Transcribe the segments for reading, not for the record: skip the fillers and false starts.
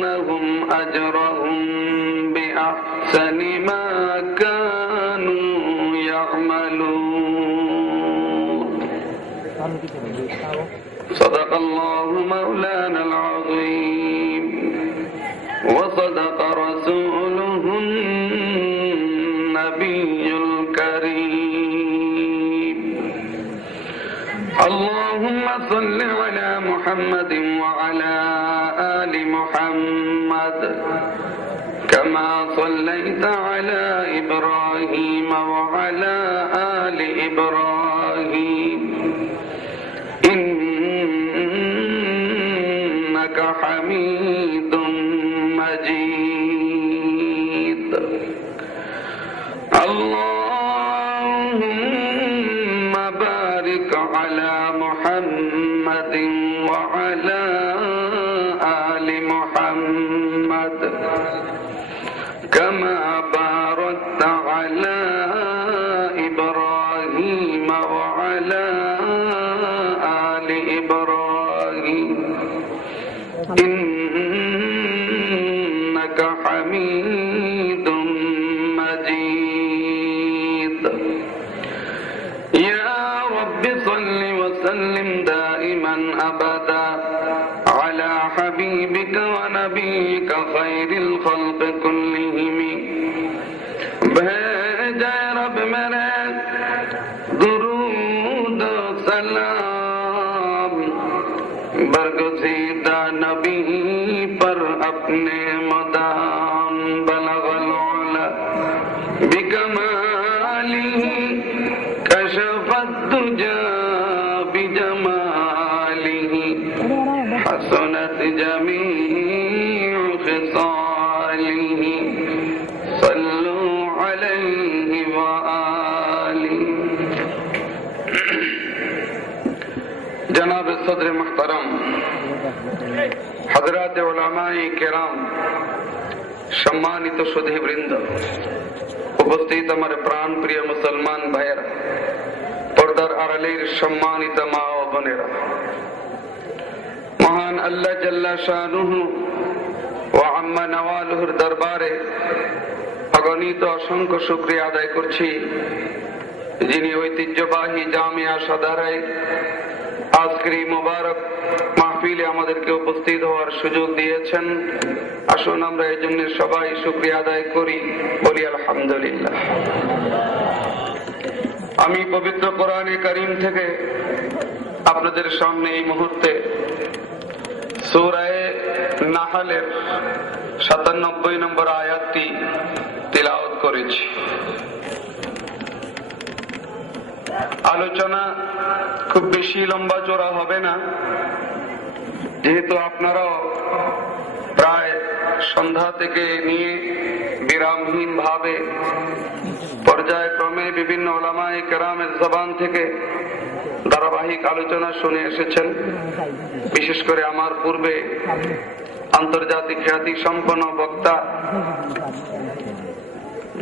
لهم أجرهم بأحسن ما كانوا يعملون صدق الله مولانا العظيم وصدق رسوله النبي الكريم اللهم صل على محمد وعلى آل محمد كما صليت على إبراهيم وعلى آل إبراهيم إنك حميد مجيد اللهم بارك على محمد وعلى آل محمد كما باركت على إبراهيم وعلى آل إبراهيم إنك حميد مجيد يا رب صل وسلم دائما أبدا على حبيبك ونبيك خير الخلق كلهم भेजा रब मेरे दुरूद सलाम बरगज़ीदा नबी पर अपने मदाम बलगल उला बिकमालिही कशफत दुजा बिजमालिही हसनत जमीउ खिसालिही सल्लु अलैहि व आलिहि। जनाब सदर मुहतरम हजरात उलमाए केराम सम्मानित सुधीवृंद उपस्थित আমার প্রাণ প্রিয় মুসলমান ভাইয়েরা পর্দার আড়ালের সম্মানিত মা ও বোনেরা মহান আল্লাহ জাল্লা শানুহু ও আম্মা নওয়ালুহুর দরবারে অগণিত অসংখ্য শুকরিয়া আদায় করছি যিনি ঐতিহ্যবাহী জামিয়া সাদারায় আজকের এই মোবারক মাহফিলে আমাদেরকে উপস্থিত হওয়ার সুযোগ দিয়েছেন। আসুন আমরা এই জন্য সবাই শুকরিয়া আদায় করি, বলি আলহামদুলিল্লাহ। আমি পবিত্র কোরআনে কারীম থেকে আপনাদের সামনে এই মুহূর্তে সূরা নাহলের ৯৭ নম্বর আয়াতটি তিলাওয়াত করেছি। আলোচনা খুব বেশি লম্বা চড়া হবে না, যেহেতু আপনারাও প্রায় সন্ধ্যা থেকে নিয়ে বিরামহীন ভাবে পর্যায়ক্রমে বিভিন্ন উলামায়ে কেরামের জবান থেকে ধারাবাহিক আলোচনা শুনে এসেছেন। বিশেষ করে আমার পূর্বে আন্তর্জাতিক খ্যাতি সম্পন্ন বক্তা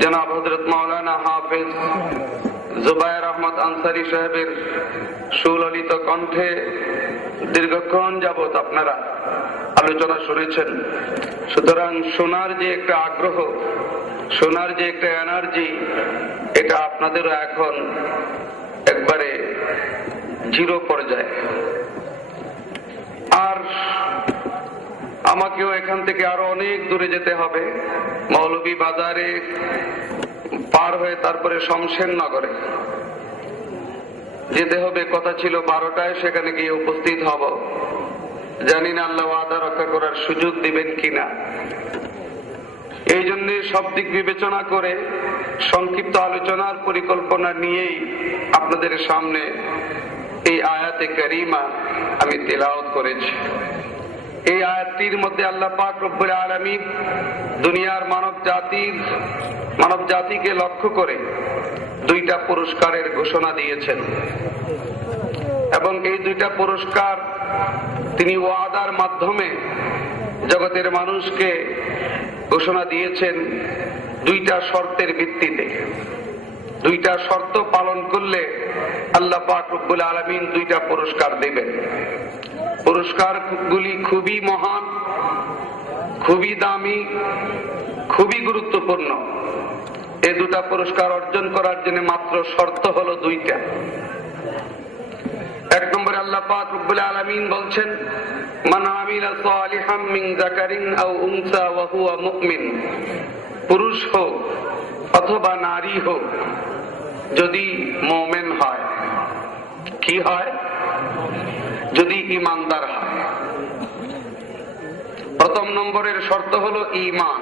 জনাব হযরত মাওলানা হাফেজ জুবায়ের আহমদ আনসারী সাহেবের সুললিত কণ্ঠে দীর্ঘক্ষণ যাবৎ আপনারা আলোচনা শুনেছেন। সুতরাং শোনার যে একটা আগ্রহ, শোনার যে একটা এনার্জি, এটা আপনাদেরও এখন একবারে জিরো পর্যায়ে। আর আমাকেও এখান থেকে আরো অনেক দূরে যেতে হবে, মৌলভী বাজারে পার হয়ে তারপরে শমশেরনগরে যেতে হবে। কথা ছিল 12টায় সেখানে গিয়ে উপস্থিত হব। জানি না আল্লাহ ওয়াদা রক্ষা করার সুযোগ দিবেন কিনা। এই জন্য সব দিক বিবেচনা করে সংক্ষিপ্ত আলোচনার পরিকল্পনা নিয়েই আপনাদের সামনে এই আয়াতে কারিমা আমি তিলাওয়াত করেছি। এই আয়াতটির মধ্যে আল্লাহ পাক রব্বুল আলামিন দুনিয়ার মানব জাতিকে লক্ষ্য করে 2টা পুরস্কারের ঘোষণা দিয়েছেন এবং এই 2টা পুরস্কার তিনি ওয়াদার মাধ্যমে জগতের মানুষকে ঘোষণা দিয়েছেন 2টা শর্তের ভিত্তিতে। 2টা শর্ত পালন করলে আল্লাহ পাক রব্বুল আলামিন 2টা পুরস্কার দেবেন। পুরস্কারগুলি খুবই মহান, খুবই দামি, খুবই গুরুত্বপূর্ণ। এই দুটা পুরস্কার অর্জন করার জন্য মাত্র শর্ত হলো দুইটা। এক নম্বরে আল্লাহ পাক রব্বুল আলামিন বলছেন, মান আমিলা সালিহাম মিন যাকারিন আও উনসা ওয়া হুয়া মুমিন, পুরুষ হোক অথবা নারী হোক, যদি মুমিন হয়। কি হয়? যদি ঈমানদার হয়। প্রথম নম্বরের শর্ত হলো ঈমান।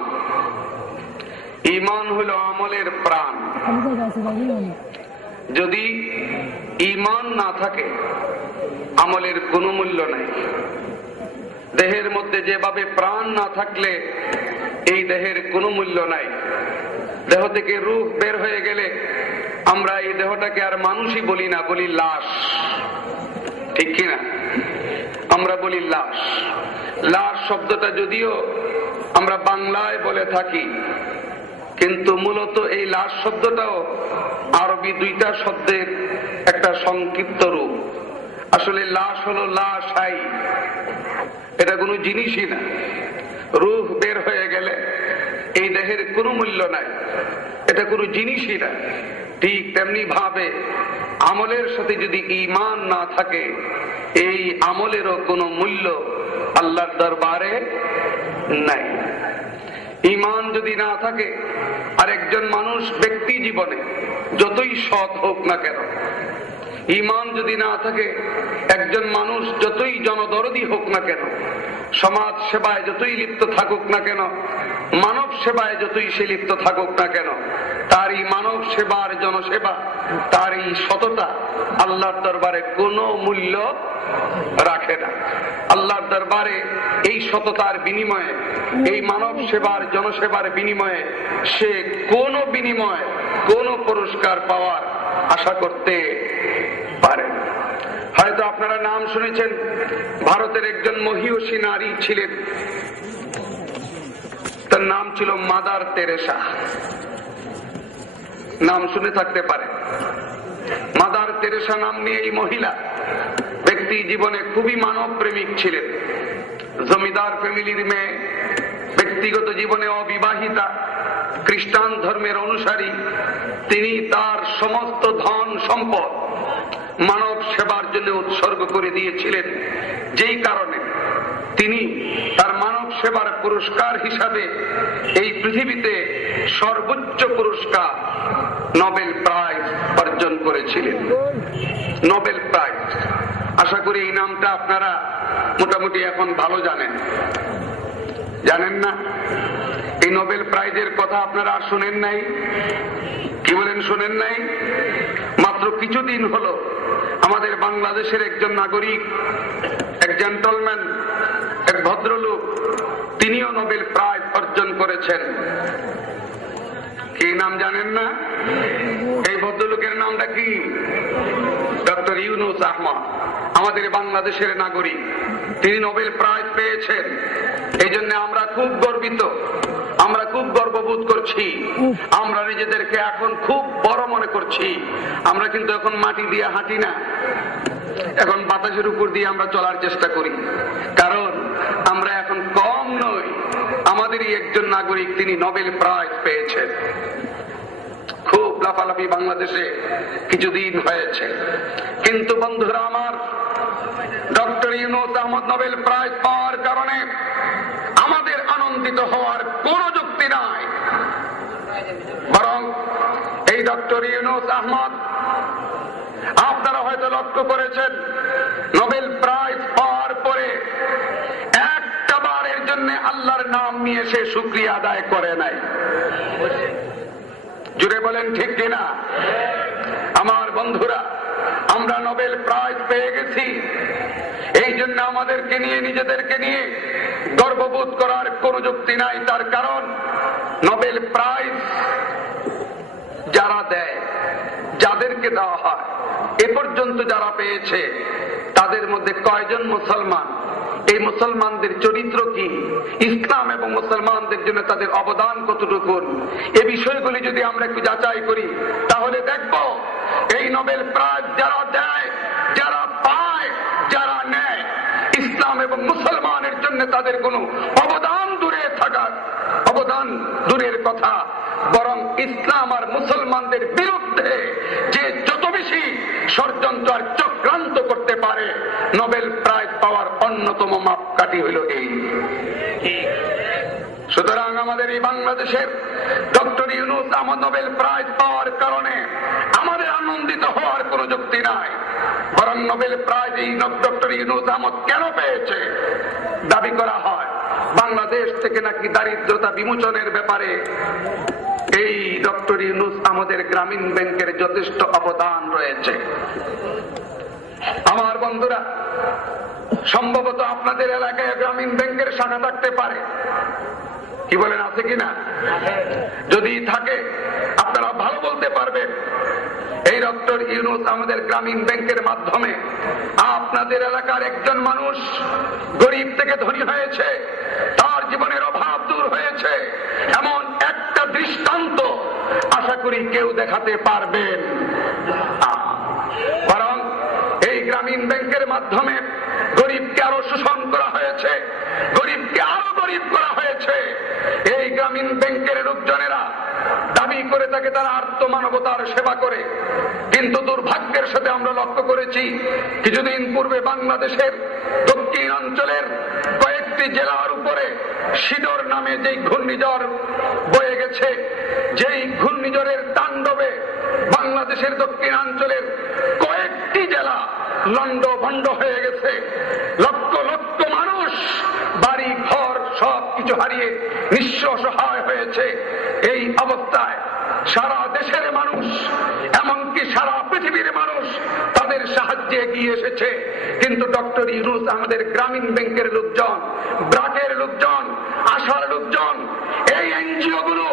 ঈমান হলো আমলের প্রাণ। যদি ঈমান না থাকে, আমলের কোনো মূল্য নাই। দেহের মধ্যে যেভাবে প্রাণ না থাকলে এই দেহের কোনো মূল্য নাই। দেহ থেকে রূহ বের হয়ে গেলে আমরা এই দেহটাকে আর মানুষই বলি না, বলি লাশ। ঠিক কিনা? আমরা বলি লাশ। লাশ শব্দটা যদিও আমরা বাংলায় বলে থাকি, কিন্তু মূলত এই লাশ শব্দটাও আরবি দুইটা শব্দের একটা সংক্ষিপ্ত রূপ। আসলে লাশ হলো লাশাই, এটা কোনো জিনিসই না। রূহ বের হয়ে গেলে এই দেহের কোনো মূল্য নাই, এটা কোনো জিনিসই না। ঠিক তেমনি ভাবে আমলের সাথে যদি ঈমান না থাকে, এই আমলেরও কোনো মূল্য আল্লাহর দরবারে নাই। ঈমান যদি না থাকে, আর একজন মানুষ ব্যক্তি জীবনে যতই সৎ হোক না কেন, ঈমান যদি না থাকে, একজন মানুষ যতই জনদরদি হোক না কেন, সমাজ সেবায় যতই লিপ্ত থাকুক না কেন, মানব সেবায় যতই সে লিপ্ত থাকুক না কেন, তার এই মানব সেবার জনসেবা, তার এই সততা আল্লাহর দরবারে কোনো মূল্য রাখে না। আল্লাহর দরবারে এই সততার বিনিময়ে, এই মানব সেবার জনসেবার বিনিময়ে সে কোনো বিনিময়, কোনো পুরস্কার পাওয়ার আশা করতে পারে। হয়তো আপনারা নাম শুনেছেন, ভারতের একজন মহিয়সী নারী ছিলেন, তার নাম ছিল মাদার তেরেসা। নাম শুনে থাকতে পারে। মাদার তেরেসা নাম নিয়ে এই মহিলা ব্যক্তি জীবনে খুবই মানব প্রেমিক ছিলেন। জমিদার ফ্যামিলির মেয়ে, ব্যক্তিগত জীবনে অবিবাহিতা, খ্রিস্টান ধর্মের অনুসারী। তিনি তার সমস্ত ধন সম্পদ মানব সেবার জন্য উৎসর্গ করে দিয়েছিলেন, যেই কারণে তিনি তার মানব সেবার পুরস্কার হিসাবে এই পৃথিবীতে সর্বোচ্চ পুরস্কার নোবেল প্রাইজ অর্জন করেছিলেন। নোবেল প্রাইজ, আশা করি এই নামটা আপনারা মোটামুটি এখন ভালো জানেন। জানেন না? এই নোবেল প্রাইজের কথা আপনারা আর শোনেন নাই? কি বলেন, শোনেন নাই? মাত্র কিছুদিন হলো আমাদের বাংলাদেশের একজন নাগরিক, এক জেন্টলম্যান, এক ভদ্রলোক, তিনিও নোবেল প্রাইজ অর্জন করেছেন। কি নাম জানেন না? এই ভদ্রলোকের নামটা কি? ডক্টর ইউনুস আহমদ, আমাদের বাংলাদেশের নাগরিক। তিনি নোবেল প্রাইজ পেয়েছেন। এই জন্য আমরা খুব গর্বিত, আমরা খুব গর্ববোধ করছি। আমরা নিজেদেরকে এখন খুব বড় মনে করছি। আমরা কিন্তু এখন মাটি দিয়ে হাঁটি না, এখন বাতাসের উপর দিয়ে আমরা চলার চেষ্টা করি। কারণ আমরা এখন কম নই, আমাদেরই একজন নাগরিক তিনি নোবেল প্রাইজ পেয়েছেন। খুব লাফালাফি বাংলাদেশে কিছুদিন হয়েছে, কিন্তু বন্ধুরা আমার, doctor Yunus Ahmad Nobel prize পাওয়ার কারণে আমাদের আনন্দিত হওয়ার কোনো যুক্তি নাই। বরং এই ডক্টর ইউনুস আহমদ, আপনারা হয়তো লক্ষ্য করেছেন, নোবেল প্রাইজ পাওয়ার পরে একটা বারের জন্য আল্লাহর নাম নিয়ে সে শুকরিয়া আদায় করে নাই। জুড়ে বলেন ঠিক কিনা? আমার বন্ধুরা, আমরা নোবেল প্রাইজ পেয়ে গেছি, এই জন্য আমাদেরকে নিয়ে, নিজেদেরকে নিয়ে গর্ববোধ করার কোন যুক্তি নাই। তার কারণ নোবেল প্রাইজ যারা দেয়, যাদেরকে দেওয়া হয়, এ পর্যন্ত যারা পেয়েছে তাদের মধ্যে কয়জন মুসলমান? এই মুসলমানদের চরিত্র কি? ইসলাম এবং মুসলমানদের জন্য তাদের অবদান কতটুকু? এই বিষয়গুলি যদি আমরা একটু যাচাই করি, তাহলে দেখব এই নোবেল প্রাইজ যারা দেয়, যারা পায়, যারা নেয়, ইসলাম এবং মুসলমানের জন্য তাদের কোনো অবদান দূরে থাকার অবদান দূরের কথা, বরং ইসলাম আর মুসলমানদের বিরুদ্ধে যে যত বেশি ষড়যন্ত্র আর চক্রান্ত করতে পারে, নোবেল প্রাইজ পাওয়ার অন্যতম মাপকাঠি হইল এই। সুতরাং আমাদের এই বাংলাদেশের doctor Yunus Ahmad Nobel prize পাওয়ার কারণে আমাদের আনন্দিত হওয়ার কোন যুক্তি নাই, বরং নোবেল প্রাইজ এই ডক্টর ইউনূস আহমদ কেন পেয়েছে? দাবি করা হয় বাংলাদেশ থেকে নাকি দারিদ্রতা বিমোচনের ব্যাপারে এই ডক্টর ইউনূস আহমদের গ্রামীণ ব্যাংকের যথেষ্ট অবদান রয়েছে। আমার বন্ধুরা, সম্ভবত আপনাদের এলাকায় গ্রামীণ ব্যাংকের শাখা থাকতে পারে, কি বলেন, আছে কিনা? যদি থাকে আপনারা ভালো বলতে পারবেন এই ডক্টর ইউনূস আমাদের গ্রামীণ ব্যাংকের মাধ্যমে আপনাদের এলাকার একজন মানুষ গরিব থেকে ধনী হয়েছে, তার জীবনের অভাব দূর হয়েছে, এমন একটা দৃষ্টান্ত আশা করি কেউ দেখাতে পারবেন। বরং এই গ্রামীণ ব্যাংকের মাধ্যমে গরিবকে আরো শোষণ করা হয়েছে, গরিবকে আরো গরিব করা হয়েছে। এই গ্রামীণ ব্যাংকের লোকজনেরা দাবি করে থাকে তারা আত্মমানবতার সেবা করে, কিন্তু দুর্ভাগ্যের সাথে আমরা লক্ষ্য করেছি কিছুদিন পূর্বে বাংলাদেশের দক্ষিণ অঞ্চলের কয়েকটি জেলার উপরে সিডর নামে যেই ঘূর্ণিঝড় বয়ে গেছে, যেই ঘূর্ণিঝড়ের তাণ্ডবে বাংলাদেশের দক্ষিণাঞ্চলের কয়েকটি জেলা লন্ডভন্ড হয়ে গেছে, লক্ষ লক্ষ মানুষ বাড়ি ঘর সব কিছু হারিয়ে নিঃস্ব অসহায় হয়েছে। এই অবস্থায় সারা দেশের মানুষ, এমনকি সারা পৃথিবীর মানুষ তাদের সাহায্যে এগিয়ে এসেছে, কিন্তু ডক্টর ইউনূস আমাদের গ্রামীণ ব্যাংকের লোকজন, ব্র্যাকের লোকজন, আশার লোকজন, এই এনজিও গুলো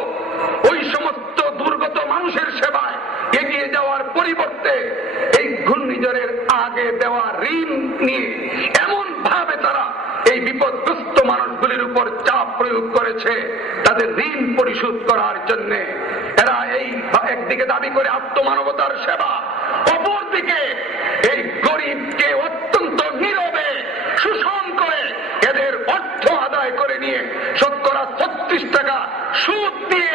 ওই সমস্ত দুর্গত মানুষের সেবায় এগিয়ে যাওয়ার পরিবর্তে এই ঘূর্ণিঝড়ের আগে দেওয়া ঋণ নিয়ে এমন ভাবে তারা এই বিপদগ্রস্ত মানুষগুলির উপর চাপ প্রয়োগ করেছে তাদের ঋণ পরিশোধ করার জন্য। এরা এই একদিকে দাবি করে আত্মমানবতার সেবা, অপরদিকে এই গরিবকে অত্যন্ত নীরবে শোষণ করে এদের অর্থ আদায় করে নিয়ে 36 টাকা সুদ দিয়ে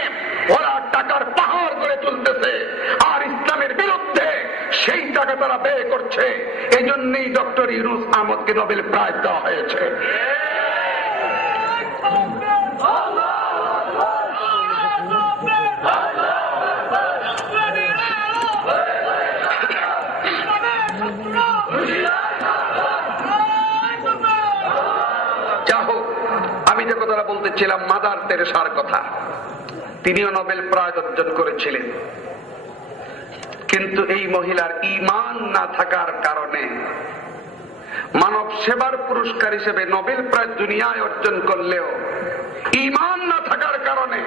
ওরা টাকার পাহাড় করে তুলতেছে, আর ইসলামের বিরুদ্ধে সেই টাকা তারা ব্যয় করছে। এই জন্যই ডক্টর ইউনূস আহমদকে নোবেল প্রাইজ দেওয়া হয়েছে। আমি যে কথাটা বলতেছিলাম মাদার তেরেসার কথা, তিনিও নোবেল প্রাইজ অর্জন করেছিলেন, কিন্তু এই মহিলার ঈমান না থাকার কারণে মানব সেবার পুরস্কার হিসেবে নোবেল প্রাইজ দুনিয়ায় অর্জন করলেও ঈমান না থাকার কারণে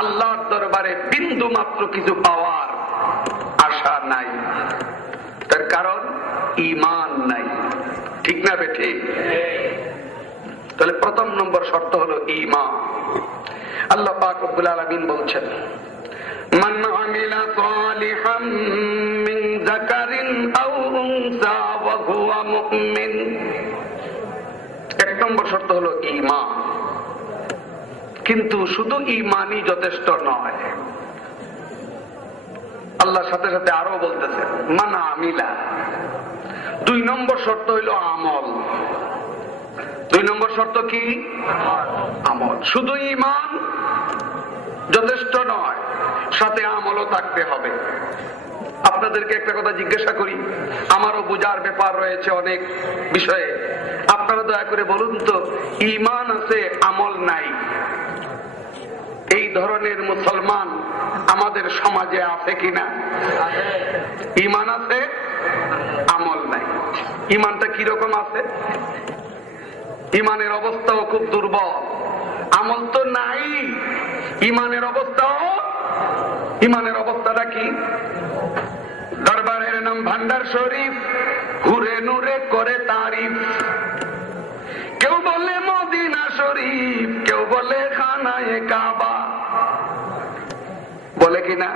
আল্লাহর দরবারে বিন্দু মাত্র কিছু পাওয়ার আশা নাই। তার কারণ ঈমান নাই, ঠিক না বেঠি? তাহলে প্রথম নম্বর শর্ত হলো ঈমান। আল্লাহ পাক রব্বুল আলামিন বলছেন, মান আমিলা সালিহাম মিন যাকারিন আও উনসা ওয়া হুয়া মুমিন। এক নম্বর শর্ত হলো ঈমান। কিন্তু শুধু ঈমানই যথেষ্ট নয়, আল্লাহর সাথে সাথে আরো বলতেছে মান আমিলা। 2 নম্বর শর্ত হইল আমল। 2 নম্বর শর্ত কি? আমল। শুধু ঈমান যথেষ্ট নয়, সাথে আমলও থাকতে হবে। আপনাদেরকে একটা কথা জিজ্ঞাসা করি, আমারও বোঝার ব্যাপার রয়েছে অনেক বিষয়ে, আপনারা দয়া করে বলুন তো, ঈমান আছে আমল নাই, এই ধরনের মুসলমান আমাদের সমাজে আছে কিনা? ঈমান আছে, আমল নাই। ঈমানটা কিরকম আছে? ঈমানের অবস্থাও খুব দুর্বল, আমল তো নাই, ঈমানের অবস্থাটা কি? দরবারের নাম ভান্ডার শরীফ, ঘুরে নুরে করে তারিফ, কেউ বলে মদিনা শরীফ, কেউ বলে খানায়ে কাবা, বলে কিনা?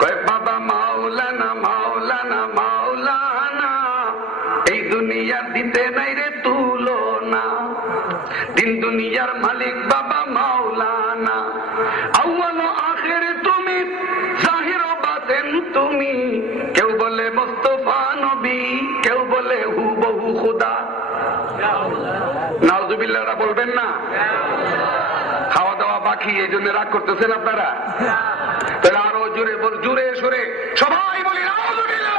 কয় বাবা মাওলানা মাওলানা মাওলানা, এই দুনিয়া দিতে নাই রে তুলনা, দিন দুনিয়ার মালিক বাবা মাওলানা, আউয়াল ও আখির তুমি, জাহির ও বাতিন তুমি। কেউ বলে মুস্তাফা নবী, কেউ বলে হুবহু খোদা। নাউজুবিল্লাহ বলবেন না? খাওয়া দাওয়া বাকি, এই জন্য রাগ করতেছেন আপনারা? তাহলে আরো জোরে জোরে সুরে সবাই বলি নাউজুবিল্লাহ।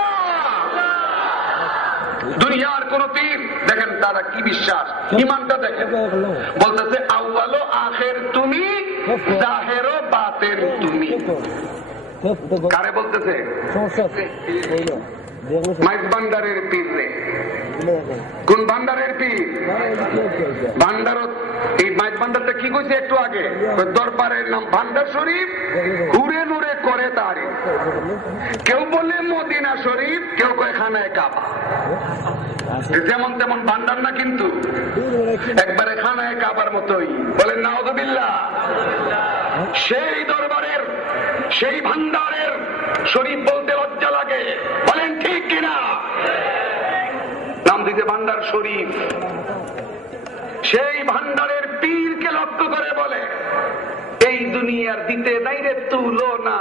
দুনিয়ার কোন পীর দেখেন তারা কি বিশ্বাস, ইমানটা দেখেন, বলতেছে আউয়াল ও আখির তুমি, জাহির ও বাতিন তুমি। কারে বলতেছে? মাইক ভান্ডারের পীর রে। কোন ভান্ডারের পীর? ভান্ডার। এই মাইক ভান্ডারটা কি কইছে একটু আগে? দরবারের নাম ভান্ডার শরীফ, ঘুরে নুরে করে তারে। কেউ বলে মদিনা শরীফ, কেউ কয় খানায় কাবা। যেমন তেমন ভান্ডার না কিন্তু, একবারে খানায় কাবার মতোই। বলেন নাউজুবিল্লাহ। সেই দরবারের, সেই ভান্ডারের শরীফ বলতে লজ্জা লাগে, বলেন ঠিক কিনা? নাম দিতে ভান্ডার শরীফ। সেই ভান্ডারের পীরকে লক্ষ্য করে বলে, এই দুনিয়ার দিতে দাইরে তুলো না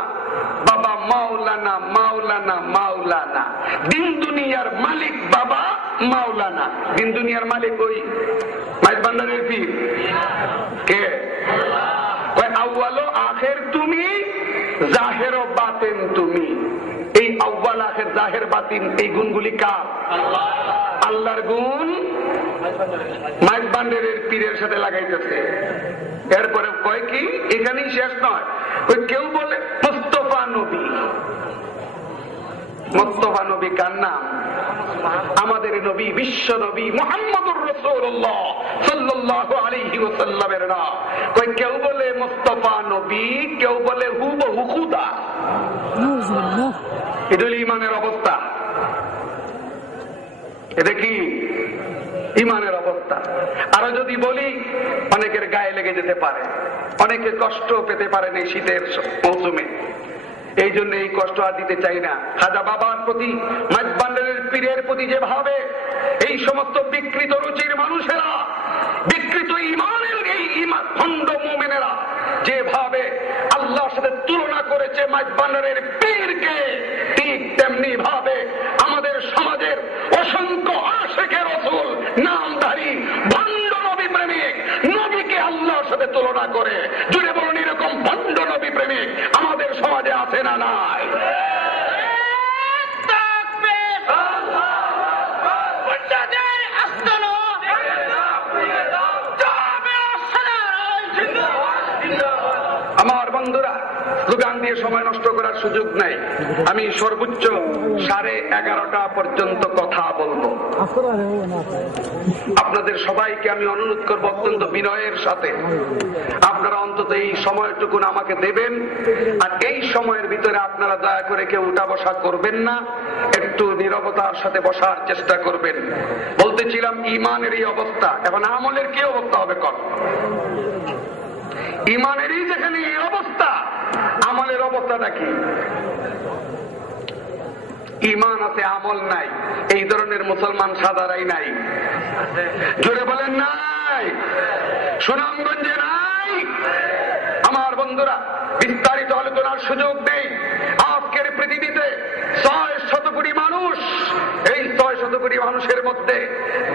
বাবা মাওলানা, মাওলানা, মাওলানা। দিন দুনিয়ার মালিক বাবা মাওলানা। দিন দুনিয়ার মালিক ওই মাইক ভান্ডারের পীর কে? আউয়াল ও আখির তুমি, জাহির ও বাতিন তুমি। এই আউয়াল আখির জাহির বাতিন এই গুণগুলি কার? আল্লাহর গুণ মাইক ভান্ডারের পীরের সাথে লাগাইতেছে। এরপরে কয় কি, এখানেই শেষ নয়, ওই কেউ বলে মুস্তাফা নবী। মুস্তাফা নবী কার নাম? আমাদের নবী, বিশ্ব নবী মুহাম্মদুর রাসূলুল্লাহ সাল্লাল্লাহু আলাইহি ওয়াসাল্লামের নাম। কই কেউ বলে মুস্তাফা নবী, কেউ বলে হুবহু খোদা। এটা হলো ইমানের অবস্থা। এটা কি ইমানের অবস্থা? আরো যদি বলি, অনেকের গায়ে লেগে যেতে পারে, অনেকে কষ্ট পেতে পারেন এই শীতের মৌসুমে। এই জন্য এই কষ্ট আর দিতে চাই না। খাজা বাবার প্রতি, মাইক ভান্ডারের পীরের প্রতি যেভাবে এই সমস্ত বিকৃত রুচির মানুষেরা, বিকৃত ইমানের এই ভণ্ড মুমিনেরা যেভাবে আল্লাহর সাথে তুলনা করেছে মাইক ভান্ডারের পীরকে, ঠিক তেমনি ভাবে আমাদের সমাজের অসংখ্য আশিকে রাসূল নামধারী ভণ্ড নবী প্রেমিক নবীকে আল্লাহর সাথে তুলনা করে। জুড়ে বলুন, এরকম ভণ্ড নবী প্রেমিক আমাদের সমাজে আছে না নাই? আমার বন্ধুরা, স্লোগান দিয়ে সময় নষ্ট করার সুযোগ নাই। আমি সর্বোচ্চ 11:30 পর্যন্ত কথা বলবো। আপনাদের সবাইকে আমি অনুরোধ করবো অত্যন্ত বিনয়ের সাথে, আপনারা অন্তত এই সময়টুকু আমাকে দেবেন। আর এই সময়ের ভিতরে আপনারা দয়া করে কেউ উঠা বসা করবেন না, একটু নীরবতার সাথে বসার চেষ্টা করবেন। বলতেছিলাম ইমানের এই অবস্থা, এখন আমলের কি অবস্থা হবে? কর ইমানেরই যেখানে এই অবস্থা, আমলের অবস্থাটা কি? ইমান আছে, আমল নাই, এই ধরনের মুসলমান সাদারাই নাই। জোরে বলেন নাই? সুনামগঞ্জে নাই? আমার বন্ধুরা, বিস্তারিত আলোচনার সুযোগ নেই। আজকের পৃথিবীতে 600 কোটি মানুষ, এই 600 কোটি মানুষের মধ্যে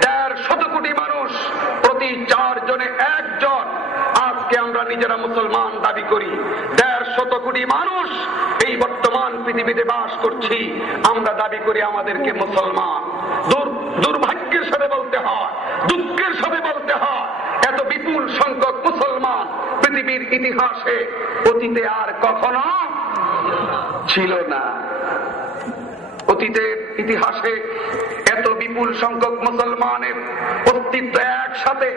150 কোটি মানুষ, প্রতি 4 জনে 1 জন আজকে আমরা নিজেরা মুসলমান দাবি করি। 150 কোটি মানুষ এই বর্তমান পৃথিবীতে বাস করছি, আমরা দাবি করি আমাদেরকে মুসলমান। দুর্ভাগ্যের সাথে বলতে হয়, দুঃখের সাথে বলতে হয়, এত বিপুল সংখ্যক মুসলমান পৃথিবীর ইতিহাসে অতীতে আর কখনো ছিল না। অতীতের ইতিহাসে এত বিপুল সংখ্যক মুসলমানের অস্তিত্ব একসাথে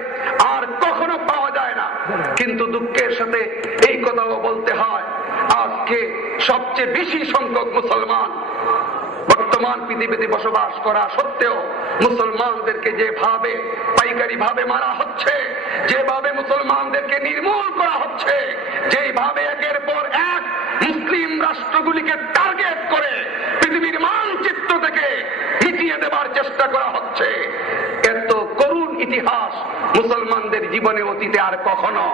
আর কখনো পাওয়া যায় না। কিন্তু দুঃখের সাথে এই কথাও বলতে হয়, আজকে সবচেয়ে বেশি সংখ্যক মুসলমান বর্তমান পৃথিবীতে বসবাস করা সত্ত্বেও মুসলমানদেরকে যেভাবে পাইকারি ভাবে মারা হচ্ছে, যেভাবে মুসলমানদেরকে নির্মূল করা হচ্ছে, যেভাবে একের পর এক মুসলিম রাষ্ট্রগুলিকে টার্গেট করে পৃথিবীর মানচিত্র থেকে মিটিয়ে দেবার চেষ্টা করা হচ্ছে, এত করুণ ইতিহাস মুসলমানদের জীবনে অতীতে আর কখনো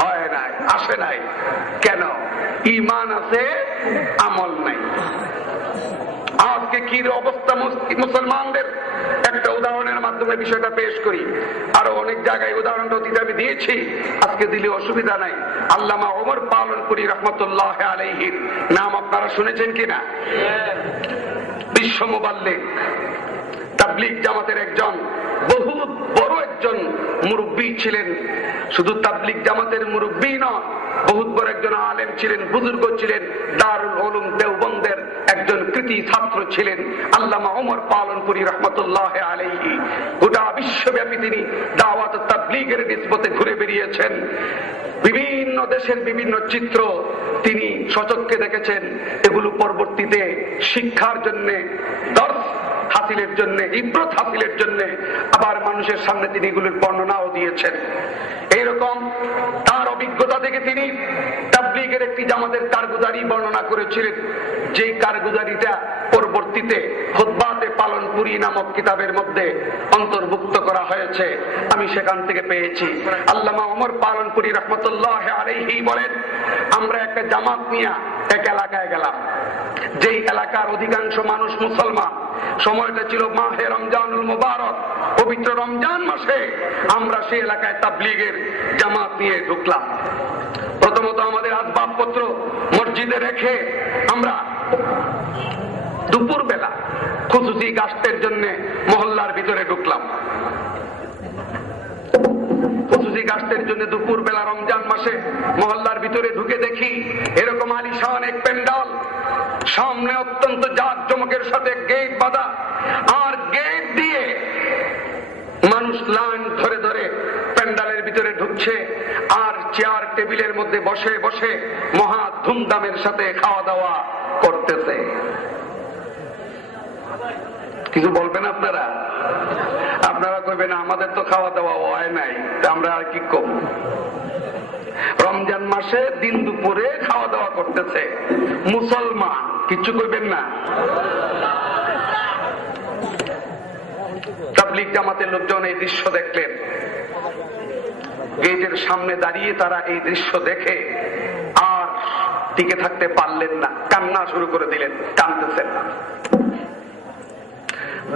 হয় নাই, আসে নাই। কেন? ঈমান আছে, আমল নাই। আজকে কি অবস্থা মুসলমানদের, একটা উদাহরণের মাধ্যমে বিষয়টা পেশ করি। আরো অনেক জায়গায় উদাহরণটা অতীতে আমি দিয়েছি, আজকে দিলে অসুবিধা নাই। আল্লামা ওমর পালনপুরি রহমতুল্লাহ আলাইহির নাম আপনারা শুনেছেন কিনা? বিশ্ব মুবাল্লিগ তাবলীগ জামাতের একজন বহু বড় একজন মুরব্বী ছিলেন। শুধু তাবলীগ জামাতের মুরব্বী নয়, বহুত বড় একজন আলেম ছিলেন, বুজুর্গ ছিলেন, দারুল উলুম দেওবন্দের একজন কৃতি ছাত্র ছিলেন আল্লামা ওমর পালনপুরি রহমতুল্লাহ আলাইহি। গোটা বিশ্বব্যাপী তিনি দাওয়াত তাবলীগের নিসবতে ঘুরে বেরিয়েছেন। বিভিন্ন দেশের বিভিন্ন চিত্র তিনি সচক্ষে দেখেছেন। এগুলো পরবর্তীতে শিক্ষার জন্য, দর্শ হাসিলের জন্য, ইবরত হাসিলের জন্য আবার মানুষের সামনে তিনি এগুলোর বর্ণনাও দিয়েছেন। এইরকম তার অভিজ্ঞতা থেকে তিনি তাবলীগের একটি জামাতের কারগুজারি বর্ণনা করেছিলেন, যেই কারগুজারিটা পরবর্তীতে খুতবাতে পালনপুরি নামক কিতাবের মধ্যে অন্তর্ভুক্ত করা হয়েছে। আমি সেখান থেকে পেয়েছি। আল্লামা ওমর পালনপুরি রহমতুল্লাহ আলাইহি বলেন, আমরা একটা জামাত নিয়ে এক এলাকায় গেলাম, যেই এলাকার অধিকাংশ মানুষ মুসলমান। সময়টা ছিল মাহে রমজানুল মুবারক, পবিত্র রমজান মাসে। আমরা সেই এলাকায় তাবলীগের জামাত নিয়ে ঢুকলাম। প্রথমত আমাদের আসবাবপত্র মসজিদে রেখে আমরা দুপুর বেলা খুশুসি গাছের জন্য মহল্লার ভিতরে ঢুকলাম। খুশুসি গাছের জন্য দুপুর বেলা রমজান মাসে মহল্লার ভিতরে ঢুকে দেখি এরকম আলিশান এক প্যান্ডাল, সামনে অত্যন্ত জাঁকজমকের সাথে গেট বাঁধা, আর গেট দিয়ে মানুষ লাইন ধরে ধরে প্যান্ডালের ভিতরে ঢুকছে, আর চেয়ার টেবিলের মধ্যে বসে বসে মহা ধুমধামের সাথে খাওয়া দাওয়া করতেছে। কিছু বলবেন আপনারা? আপনারা কইবেন আমাদের তো খাওয়া দাওয়া হয় নাই, আমরা আর কি কম। রমজান মাসে দিন দুপুরে খাওয়া দাওয়া করতেছে মুসলমান, কিছু কইবেন না? তাবলীগ জামাতের লোকজন এই দৃশ্য দেখলেন, গেটের সামনে দাঁড়িয়ে তারা এই দৃশ্য দেখে আর টিকে থাকতে পারলেন না, কান্না শুরু করে দিলেন, কাঁদতেছেন।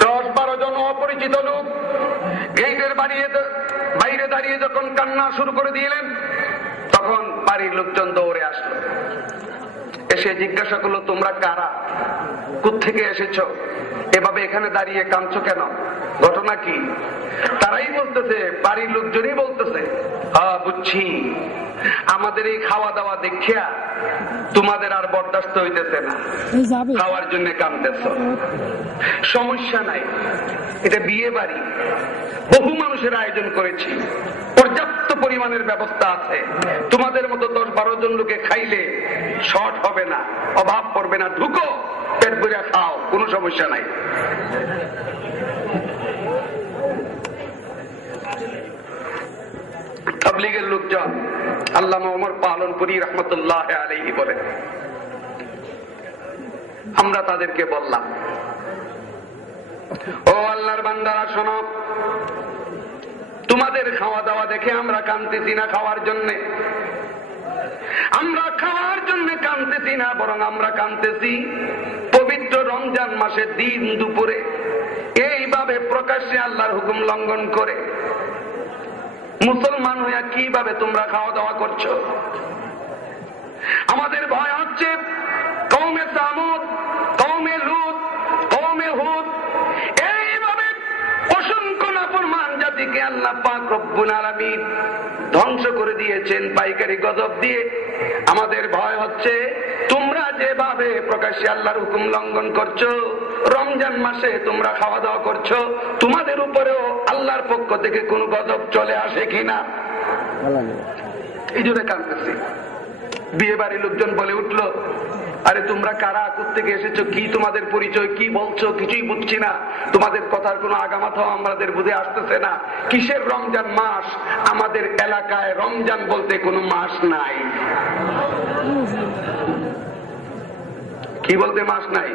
10-12 জন অপরিচিত লোক গেটের বাইরে দাঁড়িয়ে যখন কান্না শুরু করে দিলেন, তখন বাড়ির লোকজন দৌড়ে আসলো, এসে জিজ্ঞাসা করলো, তোমরা কারা, কোত্থেকে এসেছো, এভাবে এখানে দাঁড়িয়ে কাঁদছো কেন, ঘটনা কি? তারাই বলতেছে, বাড়ির লোকজনই বলতেছে, হ্যাঁ বুঝছি, আমাদের এই খাওয়া দাওয়া দেখিয়া তোমাদের আর বরদাস্ত হইতেছে না, খাওয়ার জন্য কাঁদতেছ। সমস্যা নাই, এটা বিয়ে বাড়ি, বহু মানুষের আয়োজন করেছি, পর্যাপ্ত পরিমাণের ব্যবস্থা আছে, তোমাদের মতো 10-12 জন লোকে খাইলে শর্ট হবে না, অভাব পড়বে না, ঢুকো, পেট ভরে খাও, কোনো সমস্যা নাই। তাবলীগের লোকজন আল্লামা ওমর পালনপুরি রহমতুল্লাহ আলাইহি বলেন, আমরা তাদেরকে বললাম, ও আল্লাহর বান্দারা শোনো, তোমাদের খাওয়া দাওয়া দেখে আমরা কাঁদতেছি না খাওয়ার জন্য, আমরা খাওয়ার জন্য কাঁদতেছি না, বরং আমরা কাঁদতেছি পবিত্র রমজান মাসের দিন দুপুরে এইভাবে প্রকাশ্যে আল্লাহর হুকুম লঙ্ঘন করে মুসলমান হইয়া কিভাবে তোমরা খাওয়া দাওয়া করছো। আমাদের ভয় হচ্ছে কওমে সামুদ, কওমে লূত, কওমে হুদ, এইভাবে অসংখ্য নাফরমান জাতিকে আল্লাহ পাক রব্বুল আলামিন ধ্বংস করে দিয়েছেন পাইকারি গজব দিয়ে। আমাদের ভয় হচ্ছে তোমরা যেভাবে প্রকাশ্যে আল্লাহর হুকুম লঙ্ঘন করছো, রমজান মাসে তোমরা খাওয়া দাওয়া করছো, তোমাদের উপরেও আল্লাহর পক্ষ থেকে কোন গজব চলে আসে কিনা। এই জন্য কাঁদতেছি। বিয়ে বাড়ির লোকজন বলে উঠলো, আরে তোমরা কারা, কোত্থেকে এসেছো, কি তোমাদের পরিচয়, কি বলছো, কিছুই বুঝছি না, তোমাদের কথার কোনো আগামাথাও আমাদের বুঝে আসতেছে না। কিসের রমজান মাস? আমাদের এলাকায় রমজান বলতে কোনো মাস নাই। কি বলতে মাস নাই?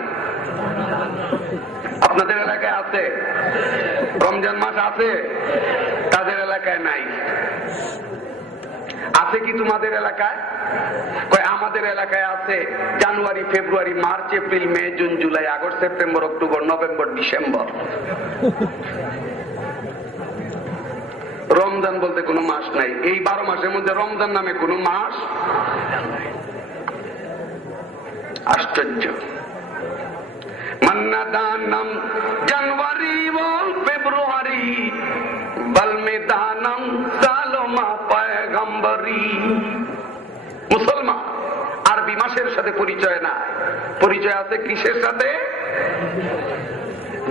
আপনাদের এলাকায় আছে? রমজান মাস আছে, তাদের এলাকায় নাই। আছে কি তোমাদের এলাকায়? আমাদের এলাকায় আছে। January, February, March, April, May, June, July, August, September, October, November, December. Ramzan বলতে কোনো মাস নাই। এই 12 মাসের মধ্যে রমজান নামে কোনো মাস। আশ্চর্য। মান্নাদানাম জানুয়ারি বল ফেব্রুয়ারি বালমেদানাম সালমা পয়গম্বরি। মুসলমান আরবি মাসের সাথে পরিচয় নাই, পরিচয় আছে কিসের সাথে?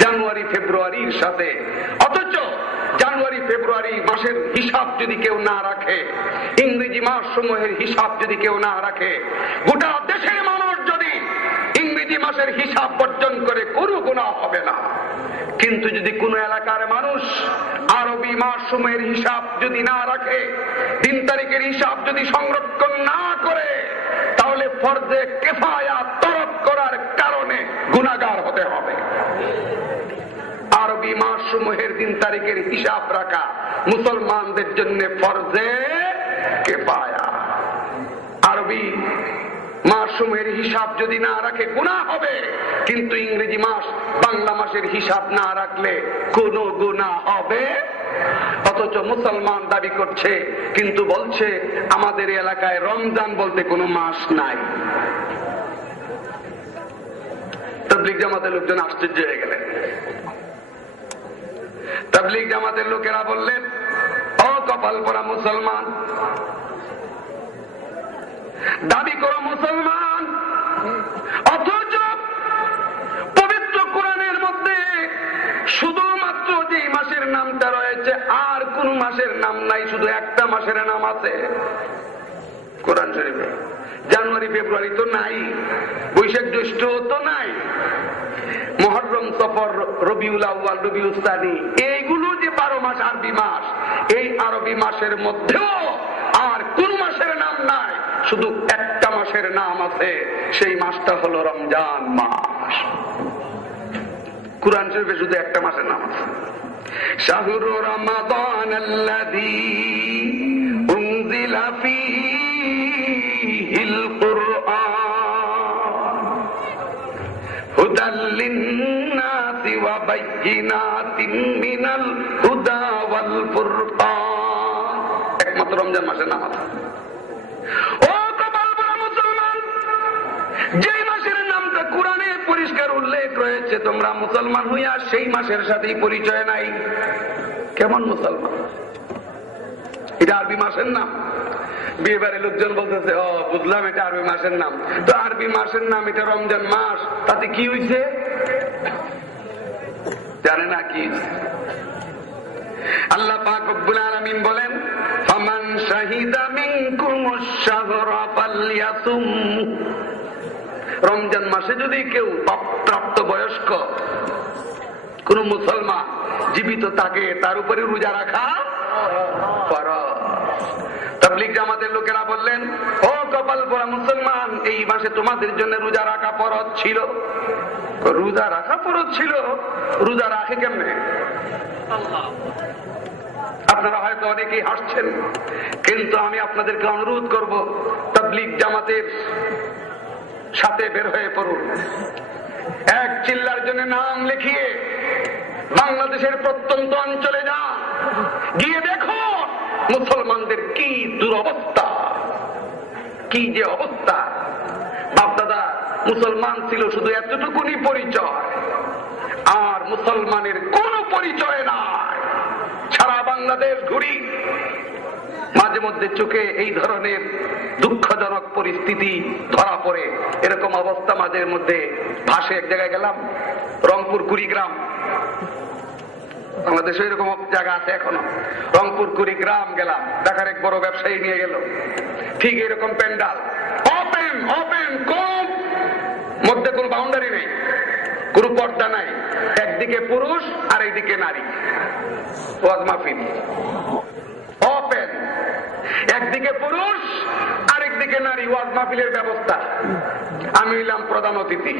জানুয়ারি ফেব্রুয়ারির সাথে। অথচ জানুয়ারি ফেব্রুয়ারি মাসের হিসাব যদি কেউ না রাখে, ইংরেজি মাস সমূহের হিসাব যদি কেউ না রাখে, গোটা দেশের মানুষ যদি ইংরেজি মাসের হিসাব বর্জন করে কোনো গুনাহ হবে না। কিন্তু যদি কোন এলাকার মানুষ আরবি মাস সমূহের হিসাব যদি না রাখে, 3 তারিখের হিসাব যদি সংরক্ষণ না করে, তাহলে ফরজে কিফায়া তরক করার কারণে গুনাহগার হতে হবে। আরবি মাস সমূহের 3 তারিখের হিসাব রাখা মুসলমানদের জন্য ফরজে কিফায়া। আরবি মাস সমূহের হিসাব যদি না রাখে গুনাহ হবে, কিন্তু ইংরেজি মাস, বাংলা মাসের হিসাব না রাখলে কোনো গুনাহ হবে। অথচ মুসলমান দাবি করছে, কিন্তু বলছে আমাদের এলাকায় রমজান বলতে কোনো মাস নাই। তাবলীগ জামাতের লোকজন আশ্চর্য হয়ে গেলেন। তাবলীগ জামাতের লোকেরা বললেন, ও কপাল পোড়া মুসলমান, দাবি করো মুসলমান, অথচ পবিত্র কোরআনের মধ্যে শুধুমাত্র যে মাসের নামটা রয়েছে আর কোন মাসের নাম নাই, শুধু একটা মাসের নাম আছে কোরআন শরীফে। জানুয়ারি ফেব্রুয়ারি তো নাই, বৈশাখ জ্যৈষ্ঠ তো নাই, মুহররম, সফর, রবিউল আউয়াল, রবিউল সানি, এইগুলো যে 12 মাস আরবি মাস, এই আরবি মাসের মধ্যেও আর কোন মাসের নাম নাই, শুধু একটা মাসের নাম আছে, সেই মাসটা হলো রমজান মাস। কুরআন শরীফে শুধু একটা মাসের নাম আছে, শাহরু রমাদান আল্লাযী উনজিলা ফীহিল কুরআন হুদাল লিন-নাসি ওয়া বাইয়িনাতিন মিনাল হুদা ওয়াল ফুরকান। একমাত্র রমজান মাসের নাম আছে। ও কপাল পোড়া মুসলমান, যে মাসের নামটা কোরআনে পরিষ্কার উল্লেখ রয়েছে, তোমরা মুসলমান হইয়া সেই মাসের সাথেই পরিচয় নাই। কেমন মুসলমান? এটা আরবি মাসের নাম। বিয়ে বাড়ির লোকজন বলতেছে, ও বুঝলাম এটা আরবি মাসের নাম, তো আরবি মাসের নাম এটা রমজান মাস, তাতে কি হইছে? জানে না কি। আল্লাহ পাক রব্বুল আলামিন বলেন, ফামান শাহিদা মিনকুমুশ শাহরা ফালইয়াসুম। রমজান মাসে যদি কেউ প্রাপ্ত বয়স্ক কোন মুসলমান জীবিত থাকে, তার উপরে রোজা রাখা ফরজ। তাবলীগ জামাতের লোকেরা বললেন, ও কপাল পোড়া মুসলমান, এই মাসে তোমাদের জন্য রোজা রাখা ফরজ ছিল। রোজা রাখা ফরজ ছিল, রোজা রাখে কেমনে? আপনারা হয়তো অনেকেই হাসছেন, কিন্তু আমি আপনাদেরকে অনুরোধ করব, তাবলীগ জামাতের সাথে বের হয়ে পড়ুন। এক চিল্লার জন্য নাম লিখিয়ে বাংলাদেশের প্রত্যন্ত অঞ্চলে যান, গিয়ে দেখো মুসলমানদের কি দুরবস্থা, কি যে অবস্থা। বাপদাদা মুসলমান ছিল, শুধু এতটুকুনি পরিচয়, আর মুসলমানের কোনো পরিচয় নাই। সারা বাংলাদেশ ঘুরি, মাঝে মধ্যে চোখে এই ধরনের দুঃখজনক পরিস্থিতি ধরা পড়ে। এরকম অবস্থা মাঝে মধ্যে ভাসে। এক জায়গায় গেলাম, রংপুর কুড়িগ্রাম, বাংলাদেশে এরকম জায়গা আছে এখনো। রংপুর কুড়িগ্রাম গেলাম, ঢাকার এক বড় ব্যবসায়ী নিয়ে গেল, ঠিক এরকম প্যান্ডাল, ওপেন ওপেন, কম, মধ্যে কোনো বাউন্ডারি নেই, কোনো পর্দা নাই, একদিকে পুরুষ আর এইদিকে নারী, ওয়াজ মাহফিল ওপেন, একদিকে পুরুষ আর একদিকে নারী, ওয়াজ মাহফিলের ব্যবস্থা। আমি হইলাম প্রধান অতিথি।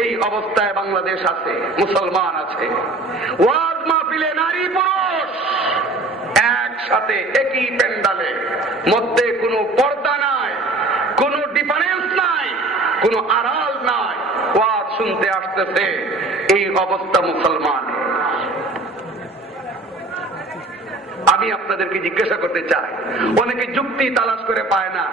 এই অবস্থায় বাংলাদেশ আছে, মুসলমান আছে। ওয়াজ মাহফিলে নারী পুরুষ একসাথে একই প্যান্ডালে, মধ্যে কোনো পর্দা নাই, কোনো ডিফারেন্স নাই, কোনো আড়াল নাই, ওয়াজ শুনতে আসতেছে। এই অবস্থা মুসলমান। আমি আপনাদেরকে জিজ্ঞাসা করতে চাই, অনেকে যুক্তি তালাশ করে পায় না।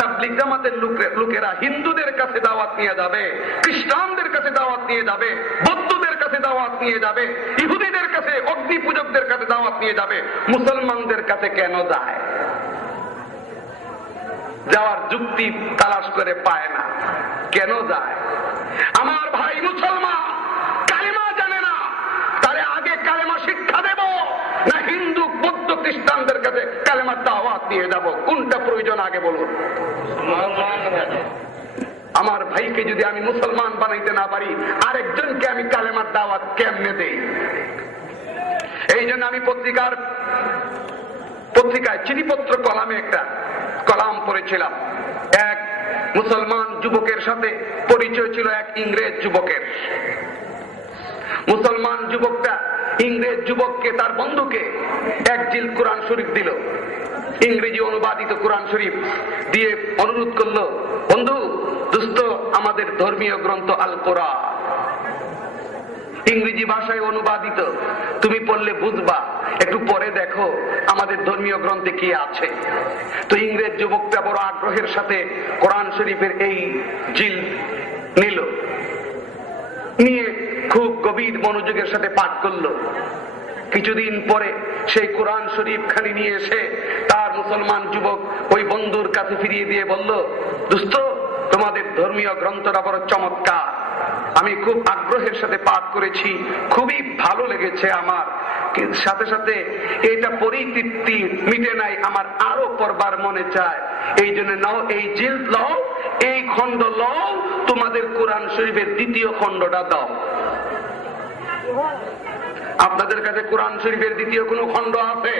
তাবলীগ জামাতের লোকেরা হিন্দুদের কাছে দাওয়াত নিয়ে যাবে, খ্রিস্টানদের কাছে দাওয়াত নিয়ে যাবে, বৌদ্ধদের কাছে দাওয়াত নিয়ে যাবে, ইহুদিদের কাছে, অগ্নি পূজকদের কাছে দাওয়াত নিয়ে যাবে, মুসলমানদের কাছে কেন যায়? যাওয়ার যুক্তি তালাশ করে পায় না, কেন যায়? আমার ভাই মুসলমান কালেমা জানে না, তারে আগে কালেমা শিক্ষা দেব না হিন্দু বৌদ্ধ খ্রিস্টানদের কাছে কালেমার দাওয়াত দিয়ে যাব? কোনটা প্রয়োজন আগে বলুন? আমার ভাইকে যদি আমি মুসলমান বানাইতে না পারি, আরেকজনকে আমি কালেমার দাওয়াত কেমনে দেই? এই জন্য আমি পত্রিকায় চিঠিপত্র কলামে একটা কলাম পড়েছিলাম। এক মুসলমান যুবকের সাথে পরিচয় ছিল এক ইংরেজ যুবকের। মুসলমান যুবকটা ইংরেজ যুবককে, তার বন্ধুকে এক জিলদ কোরআন শরীফ দিল, ইংরেজি অনুবাদিত কোরআন শরীফ দিয়ে অনুরোধ করলো, বন্ধু দোস্ত, আমাদের ধর্মীয় গ্রন্থ আল কোরআন ইংরেজি ভাষায় অনুবাদিত, তুমি পড়লে বুঝবা, একটু পরে দেখো আমাদের ধর্মীয় গ্রন্থে কি আছে। তো ইংরেজ যুবকটা বড় আগ্রহের সাথে কোরআন শরীফের এই জিলদ নিল, নিয়ে খুব গভীর মনোযোগের সাথে পাঠ করলো। কিছুদিন পরে সেই কোরআন শরীফ খানি নিয়ে এসে তার মুসলমান যুবক ওই বন্ধুর কাছে ফিরিয়ে দিয়ে বলল, দোস্ত তোমাদের ধর্মীয় গ্রন্থটা বড় চমৎকার, আমি খুব আগ্রহের সাথে পাঠ করেছি, খুবই ভালো লেগেছে আমার, সাথে সাথে এটা পরেই তৃপ্তি মিটে নাই, আমার আরো পড়বার মনে চায়। এই জন্য নাও, এই জিলদ লও, এই খণ্ড লও, তোমাদের কোরআন শরীফের দ্বিতীয় খণ্ডটা দাও। আপনাদের কাছে কোরআন শরীফের দ্বিতীয় কোনো খণ্ড আছে?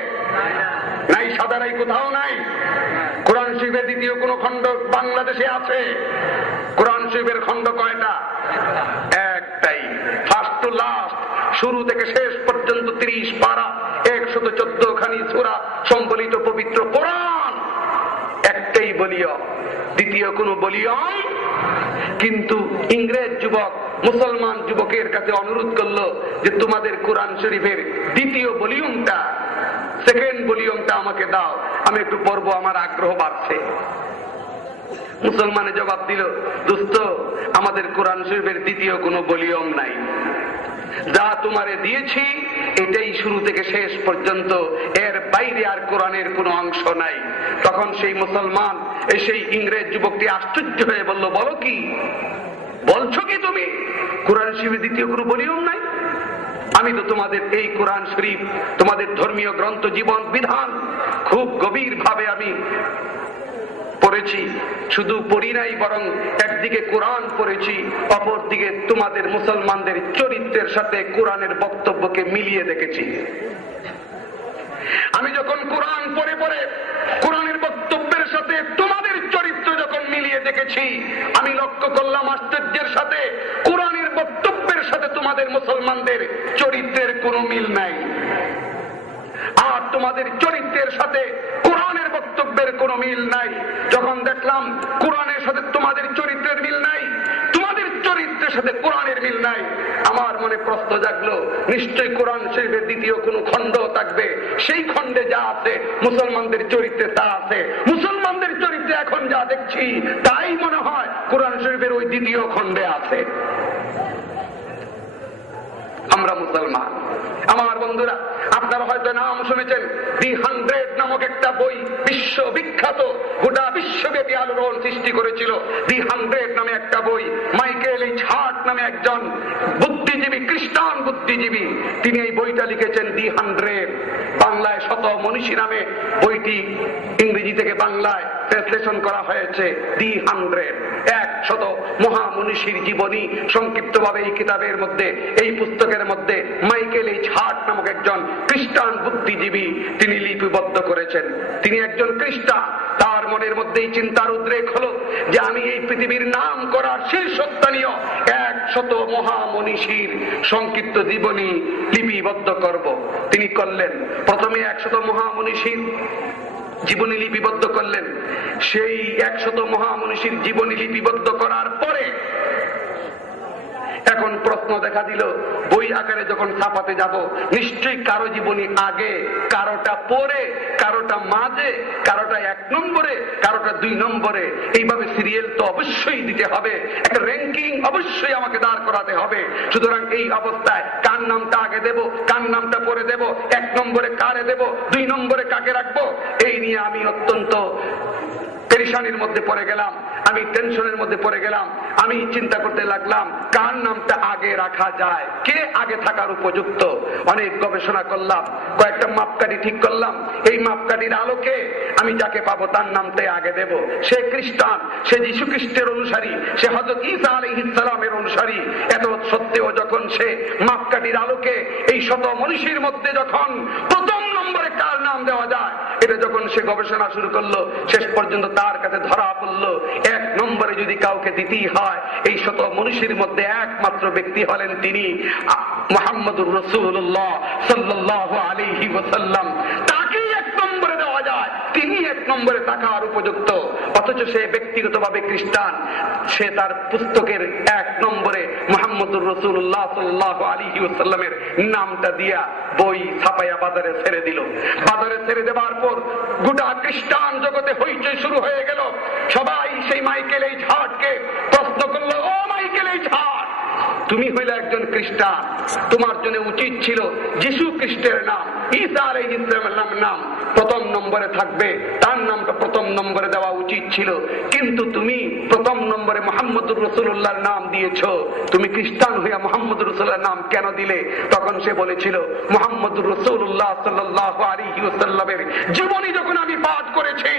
নাই, সাদারাই কোথাও নাই। কোরআন শরীফের দ্বিতীয় কোনো খণ্ড বাংলাদেশে আছে? কোরআন শরীফের খণ্ড কয়টা? একটাই, ফার্স্ট টু লাস্ট, শুরু থেকে শেষ পর্যন্ত 30 পারা, 114 খানি সূরা সম্বলিত পবিত্র কোরআন, একটাই বলিয়ম, দ্বিতীয় কোনো বলিয়ম। কিন্তু ইংরেজ যুবক মুসলমান যুবকের কাছে অনুরোধ করলো যে তোমাদের কোরআন শরীফের দ্বিতীয় ভলিউমটা, সেকেন্ড ভলিউমটা আমাকে দাও, আমি একটু পড়বো, আমার আগ্রহ বাড়ছে। মুসলমানে জবাব দিল, দোস্ত আমাদের কোরআন শরীফের দ্বিতীয় কোনো ভলিউম নাই, যা তোমারে দিয়েছি এটাই শুরু থেকে শেষ পর্যন্ত, এর বাইরে আর কোরআনের কোনো অংশ নাই। তখন সেই মুসলমান, সেই ইংরেজ যুবকটি আশ্চর্য হয়ে বলল, বলো কি, বলছো কি তুমি কোরআন শরীফের দ্বিতীয় কোনো ভলিউম নাই? আমি তো তোমাদের এই কোরআন শরীফ, তোমাদের ধর্মীয় গ্রন্থ, জীবন বিধান খুব গভীর ভাবে আমি পড়েছি, শুধু পড়ি নাই, বরং একদিকে কোরআন পড়েছি, অপরদিকে তোমাদের মুসলমানদের চরিত্রের সাথে কোরআনের বক্তব্যকে মিলিয়ে দেখেছি। আমি যখন কোরআন পড়ে পড়ে কোরআনের বক্তব্যের সাথে তোমাদের চরিত্র যখন মিলিয়ে দেখেছি, আমি লক্ষ্য করলাম আশ্চর্যের সাথে কোরআনের বক্তব্যের সাথে তোমাদের মুসলমানদের চরিত্রের কোনো মিল নাই, আর তোমাদের চরিত্রের সাথে কোরআনের বক্তব্যের কোনো মিল নাই। যখন দেখলাম কোরআনের সাথে তোমাদের চরিত্রের মিল নাই, তোমাদের চরিত্রের সাথে কোরআনের মিল নাই, আমার মনে প্রশ্ন জাগলো, নিশ্চয়ই কোরআন শরীফের দ্বিতীয় কোনো খণ্ড থাকবে, সেই খণ্ডে যা আছে মুসলমানদের চরিত্রে তা আছে। মুসলমানদের চরিত্রে এখন যা দেখছি তাই মনে হয় কোরআন শরীফের ওই দ্বিতীয় খণ্ডে আছে। আমরা মুসলমান। আমার বন্ধুরা, আপনারা হয়তো নাম শুনেছেন, দি 100 নামক একটা বই বিশ্ববিখ্যাত, গোটা বিশ্বব্যাপী আলোড়ন সৃষ্টি করেছিল। দি 100 নামে একটা বই, মাইকেল এইচ হার্ট নামে একজন বুদ্ধিজীবী, খ্রিস্টান বুদ্ধিজীবী, তিনি এই বইটা লিখেছেন দি 100। বাংলায় শত মনীষী নামে বইটি ইংরেজি থেকে বাংলায় ট্রান্সলেশন করা হয়েছে দি 100। 100 মহামনীষীর জীবনী সংক্ষিপ্তভাবে এই কিতাবের মধ্যে, এই পুস্তকের মধ্যে মাইকেল এইচ হার্ট নামক একজন খ্রিস্টান বুদ্ধিজীবী তিনি লিপিবদ্ধ করেছেন। তিনি একজন খ্রিস্টান, তার মনের মধ্যেই চিন্তার উদ্রেক হলো যে আমি এই পৃথিবীর নাম করার শীর্ষস্থানীয় 100 মহামনীষীর সংক্ষিপ্ত জীবনী লিপিবদ্ধ করব। তিনি করলেন, প্রথমে 100 মহামনীষীর জীবনী লিপিবদ্ধ করলেন। সেই 100 মহামনীষীর জীবনী লিপিবদ্ধ করার পরে এখন প্রশ্ন দেখা দিল, বই আকারে যখন ছাপাতে যাব, নিশ্চয়ই কারো জীবনী আগে, কারোটা পরে, কারোটা মাঝে, কারোটা 1 নম্বরে, কারোটা 2 নম্বরে, এইভাবে সিরিয়াল তো অবশ্যই দিতে হবে, একটা র্যাঙ্কিং অবশ্যই আমাকে দাঁড় করাতে হবে। সুতরাং এই অবস্থায় কার নামটা আগে দেব, কার নামটা পরে দেব, 1 নম্বরে কারে দেব, 2 নম্বরে কাকে রাখবো, এই নিয়ে আমি অত্যন্ত পেরেশানির মধ্যে পড়ে গেলাম, আমি টেনশনের মধ্যে পড়ে গেলাম। আমি চিন্তা করতে লাগলাম কার নামটা আগে রাখা যায়, কে আগে থাকার উপযুক্ত। অনেক গবেষণা করলাম, কয়েকটা মাপকাঠি ঠিক করলাম। এই মাপকাঠির আলোকে আমি যাকে পাবো তার নামটাই আগে দেব। সে খ্রিস্টান, সে যীশু খ্রিস্টের অনুসারী, সে হযরত ঈসা আলাইহিস সালামের অনুসারী। এত সত্ত্বেও যখন সে মাপকাঠির আলোকে এই 100 মনীষীর মধ্যে যখন প্রথম নম্বরে কার নাম দেওয়া যায়, এটা যখন সে গবেষণা শুরু করলো, শেষ পর্যন্ত তার কাছে ধরা পড়লো 1 নম্বরে যদি কাউকে দিতেই হয়, এই 100 মনীষীর মধ্যে একমাত্র ব্যক্তি হলেন তিনি মুহাম্মদুর রাসূলুল্লাহ সাল্লাল্লাহু আলাইহি ওয়াসাল্লাম। তাকেই 1 নম্বরে দেওয়া যায়, তিনি 1 নম্বরে থাকার উপযুক্ত। অথচ সে ব্যক্তিগতভাবে খ্রিস্টান, সে তার পুস্তকের 1 নম্বরে মুহাম্মদুর রাসূলুল্লাহ সাল্লাল্লাহু আলাইহি ওয়াসাল্লামের নামটা দিয়া বই ছাপাইয়া বাজারে ছেড়ে দিল। বাজারে ছেড়ে দেওয়ার পর গোটা খ্রিস্টান জগতে হইচই শুরু হয়ে গেল। সবাই সেই মাইকেল এইচ হার্টকে প্রশ্ন করলো, ও মাইকেল এইচ হার্ট, তুমি হইলে একজন খ্রিস্টান, তোমার জন্য উচিত ছিল যীশু খ্রিস্টের নাম, ঈসা আলাইহিস সালামের নাম প্রথম নম্বরে থাকবে, তার নামটা প্রথম নম্বরে দেওয়া উচিত ছিল, কিন্তু তুমি প্রথম নম্বরে মুহাম্মদুর রাসূলুল্লাহর নাম দিয়েছো। তুমি খ্রিস্টান হইয়া মুহাম্মদুর রাসূলুল্লাহর নাম কেন দিলে? তখন সে বলেছিল, মুহাম্মদুর রাসূলুল্লাহ সাল্লাল্লাহু আলাইহি ওয়াসাল্লামের জীবনী যখন আমি পাঠ করেছি,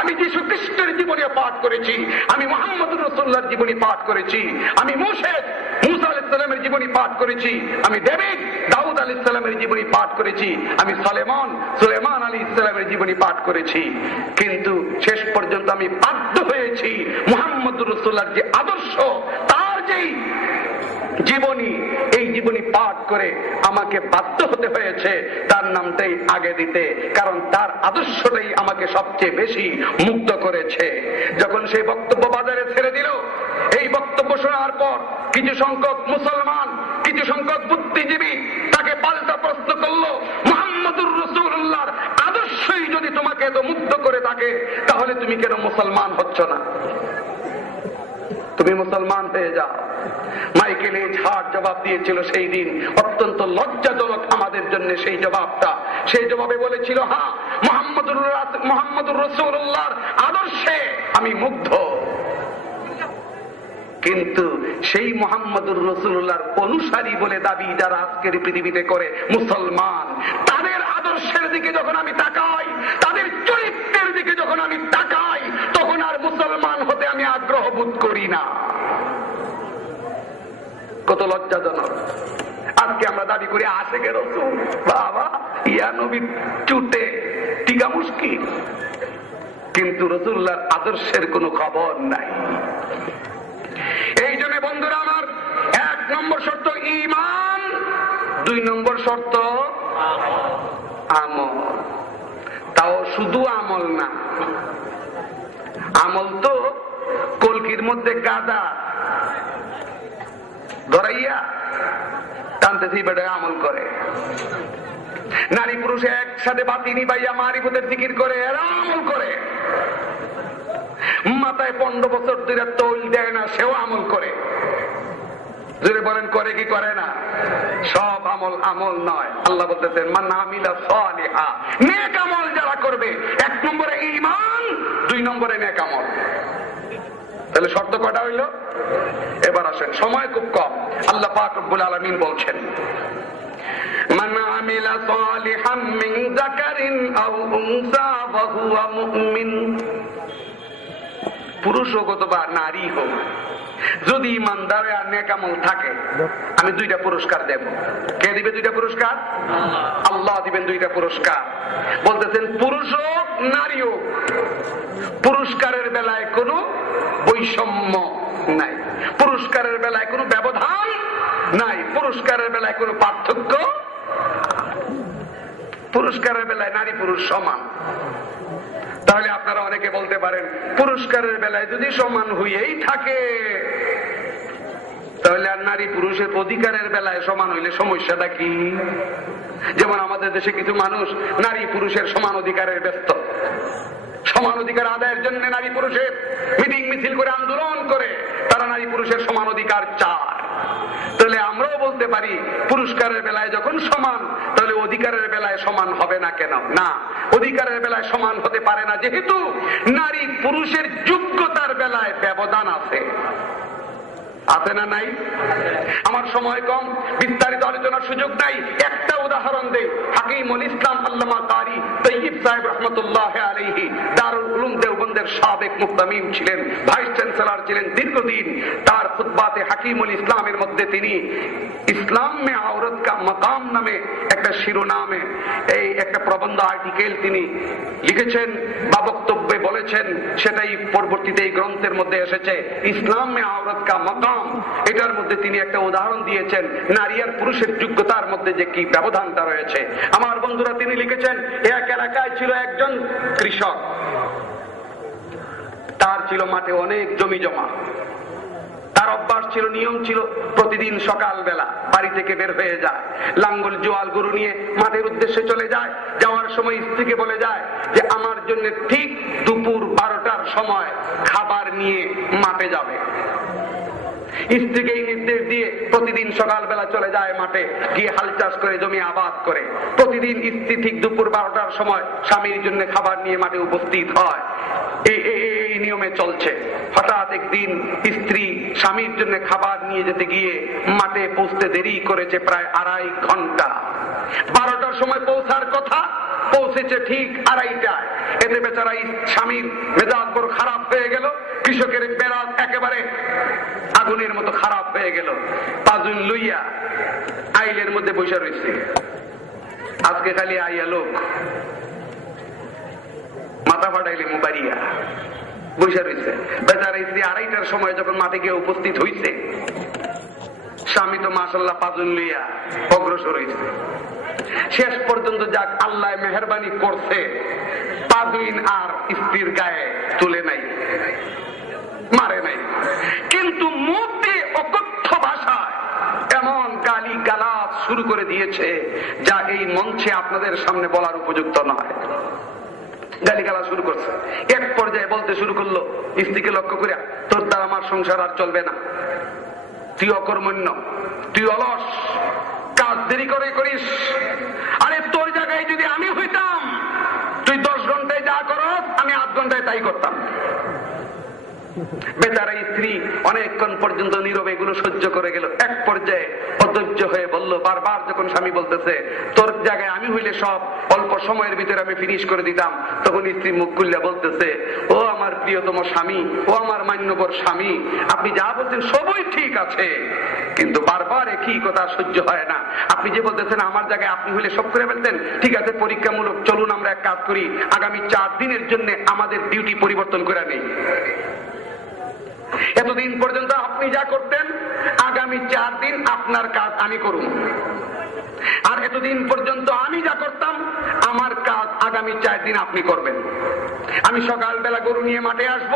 আমি যীশু খ্রিস্টের জীবনী পাঠ করেছি, আমি মুহাম্মদুর রাসূলুল্লাহর জীবনী পাঠ করেছি, আমি মুসা আলাইহিস সালামের জীবনী পাঠ করেছি, আমি দাউদ আলাইহিস সালামের জীবনী পাঠ করেছি, আমি সুলাইমান আলাইহিস সালামের জীবনী পাঠ করেছি, কিন্তু শেষ পর্যন্ত আমি বাধ্য হয়েছি মুহাম্মদুর রাসূলুল্লাহর যে আদর্শ, তার যেই জীবনী, এই জীবনী পাঠ করে আমাকে বাধ্য হতে হয়েছে তার নামটাই আগে দিতে, কারণ তার আদর্শটাই আমাকে সবচেয়ে বেশি মুগ্ধ করেছে। যখন সেই বক্তব্য বাজারে ছেড়ে দিল, এই বক্তব্য শোনার পর কিছু সংখ্যক মুসলমান, কিছু সংখ্যক বুদ্ধিজীবী তাকে পাল্টা প্রশ্ন করলো, মুহাম্মদুর রাসূলুল্লাহর আদর্শই যদি তোমাকে এত মুগ্ধ করে থাকে, তাহলে তুমি কেন মুসলমান হচ্ছ না? তুমি মুসলমান হয়ে যাও। মাইকেল এইচ হার্ট জবাব দিয়েছিল সেই দিন, অত্যন্ত লজ্জাজনক আমাদের জন্য সেই জবাবটা। সেই জবাবে বলেছিল, হ্যাঁ, মুহাম্মদুর রাসূলুল্লাহর আদর্শে আমি মুগ্ধ, কিন্তু সেই মুহাম্মদুর রাসূলুল্লাহর অনুসারী বলে দাবি যারা আজকের পৃথিবীতে করে মুসলমান, তাদের আদর্শের দিকে যখন আমি তাকাই, তাদের চরিত্রের দিকে যখন আমি তাকাই, তখন আর মুসলমান হতে আমি আগ্রহ বোধ করি না। কত লজ্জাজনক! আজকে আমরা দাবি করি আশেকে রাসূল, বাবা ইয়া নবী চুটে টিকা মুশকিল, কিন্তু রাসূলুল্লাহর আদর্শের কোনো খবর নাই। এই জন্য বন্ধুরা আমার, 1 নম্বর শর্ত ঈমান, 2 নম্বর শর্ত আমল। তাও শুধু আমল না, আমল তো কলকির মধ্যে গাদা ধরাইয়া টানতেছি, বেটা আমল করে। নারী পুরুষে একসাথে বাতি নিবাইয়া মারিফতের জিকির করে, এরা আমল করে। মাথায় 15 বছর ধরে তৈল দেয় না, সেও আমল করে। যদি বলেন করে কি করে না? সব আমল আমল নয়। আল্লাহ বলতেছেন, মান আমিলা সালিহা, নেক আমল যারা করবে, 1 নম্বরে ঈমান, 2 নম্বরে নেক আমল। তাহলে শর্ত কটা হইল? এবার আসেন, সময় খুব কম। আল্লাহ পাক রব্বুল আলামিন বলছেন, মান আমিলা সালিহাম মিন যাকারিন আও উনসা ওয়া হুয়া মুমিন, পুরুষ হোক অথবা নারী হোক, যদি ইমানদারে আর নেকামল থাকে আমি 2টা পুরস্কার দেব। কে দিবে 2টা পুরস্কার? আল্লাহ দিবেন 2টা পুরস্কার। বলতেছেন পুরুষ হোক নারী হোক, পুরস্কারের বেলায় কোনো বৈষম্য নাই, পুরস্কারের বেলায় কোনো ব্যবধান নাই, পুরস্কারের বেলায় কোনো পার্থক্য, পুরস্কারের বেলায় নারী পুরুষ সমান। তাহলে আপনারা অনেকে বলতে পারেন পুরস্কারের বেলায় যদি সমান হইয়াই থাকে তাহলে আর নারী পুরুষের অধিকারের বেলায় সমান হইলে সমস্যাটা কি? যেমন আমাদের দেশে কিছু মানুষ নারী পুরুষের সমান অধিকারের ব্যস্ত, সমান অধিকার আদায়ের জন্য নারী পুরুষের মিটিং মিছিল করে আন্দোলন করে তারা নারী পুরুষের সমান অধিকার চায়। তাহলে আমরাও বলতে পারি পুরস্কারের বেলায় যখন সমান তাহলে অধিকারের বেলায় সমান হবে না কেন? না, অধিকারের বেলায় সমান হতে পারে না, যেহেতু নারী পুরুষের যোগ্যতার বেলায় ব্যবধান আছে। আছে না নাই? আমার সময় কম, বিস্তারিত আলোচনার সুযোগ নাই, একটা উদাহরণ দেই। হাকিমুল ইসলাম আল্লামা কারি তৈয়ব সাহেব রহমতুল্লাহ আলাইহি দারুল উলুম দেওবন্দের সাবেক মুফতামিম ছিলেন, ভাইস চ্যান্সেলর ছিলেন দীর্ঘদিন। তার খুতবাতে হাকিমুল ইসলামের মধ্যে তিনি ইসলাম মে আওরত কা মাকাম নামে একটা শিরোনামে এই একটা প্রবন্ধ আর্টিকেল তিনি লিখেছেন বা বক্তব্যে বলেছেন, সেটাই পরবর্তীতে এই গ্রন্থের মধ্যে এসেছে, ইসলাম মে আওরত কা মাকাম। এটার মধ্যে তিনি একটা উদাহরণ দিয়েছেন নারী আর পুরুষের যোগ্যতার মধ্যে যে কি ব্যবধানটা রয়েছে। আমার বন্ধুরা, তিনি লিখেছেন এক এলাকায় ছিল একজন কৃষক, তার ছিল মাঠে অনেক জমি জমা। তার অভ্যাস ছিল, নিয়ম ছিল, প্রতিদিন সকালবেলা বাড়ি থেকে বের হয়ে যায়, লাঙ্গল জোয়াল গরু নিয়ে মাঠের উদ্দেশ্যে চলে যায়। যাওয়ার সময় স্ত্রীকে বলে যায় যে আমার জন্য ঠিক দুপুর 12টার সময় খাবার নিয়ে মাঠে যাবে। স্ত্রীকে এই নির্দেশ দিয়ে প্রতিদিন সকালবেলা চলে যায় মাঠে, গিয়ে হাল চাষ করে জমি আবাদ করে। প্রতিদিন স্ত্রী ঠিক দুপুর 12টার সময় স্বামীর জন্য খাবার নিয়ে মাঠে উপস্থিত হয়। এই নিয়মে চলছে। হঠাৎ একদিন স্ত্রী স্বামীর জন্য খাবার নিয়ে যেতে গিয়ে মাঠে পৌঁছতে দেরি করেছে প্রায় 2.5 ঘন্টা। 12টার সময় পৌঁছার কথা, পৌঁছেছে ঠিক 2:30টায়। এতে বেচারা স্বামীর মেজাজ বড় খারাপ হয়ে গেল, কৃষকের মেজাজ একেবারে আগুনের মতো খারাপ হয়ে গেল। পাজুন লইয়া আইলের মধ্যে বসে রয়েছে। আজকে খালি আইয়া লোক মাথা ফাটাইলে মুবারিয়া বসে রয়েছে। বেচারা স্ত্রী 2:30টার সময় যখন মাঠে গিয়ে উপস্থিত হইছে, স্বামী তো মাশাআল্লাহ পাজুন লইয়া অগ্রসর হয়েছে। শেষ পর্যন্ত যাক আল্লাহ মেহেরবানি করছে, পাজুইন আর স্ত্রীর গায়ে তুলে নাই, মারে নাই, কিন্তু মুখে অকথ্য ভাষায় এমন গালি গালাজ শুরু করে দিয়েছে যা এই মঞ্চে আপনাদের সামনে বলার উপযুক্ত নয়। গালিগালা শুরু করছে। এক পর্যায়ে বলতে শুরু করলো স্ত্রীকে লক্ষ্য করে, তোর দ্বারা আমার সংসার আর চলবে না, তুই অকর্মণ্য, তুই অলস, কাজ দেরি করে করিস। আরে তোর জায়গায় যদি আমি হইতাম, তুই 10 ঘন্টায় যা করস আমি 8 ঘন্টায় তাই করতাম। বেচারা স্ত্রী অনেকক্ষণ পর্যন্ত নীরবে এগুলো সহ্য করে গেল। এক পর্যায়ে অধৈর্য হয়ে বলল, বারবার যখন স্বামী বলতেছে তোর জায়গায় আমি হইলে সব অল্প সময়ের ভিতরে আমি ফিনিশ করে দিতাম, তখন স্ত্রী মুখ খুললে বলতেছে, ও আমার প্রিয়তম স্বামী, ও আমার মান্যবর স্বামী, আপনি যা বলছেন সবই ঠিক আছে, কিন্তু বারবার একই কথা সহ্য হয় না। আপনি যে বলতেছেন আমার জায়গায় আপনি হইলে সব করে ফেলতেন, ঠিক আছে পরীক্ষামূলক চলুন আমরা এক কাজ করি, আগামী 4 দিনের জন্য আমাদের ডিউটি পরিবর্তন করে নেই। এতদিন পর্যন্ত আপনি যা করতেন আগামী 4 দিন আপনার কাজ আমি করুন, আর এতদিন পর্যন্ত আমি যা করতাম আমার কাজ আগামী 4 দিন আপনি করবেন। আমি সকালবেলা গরু নিয়ে মাঠে আসব,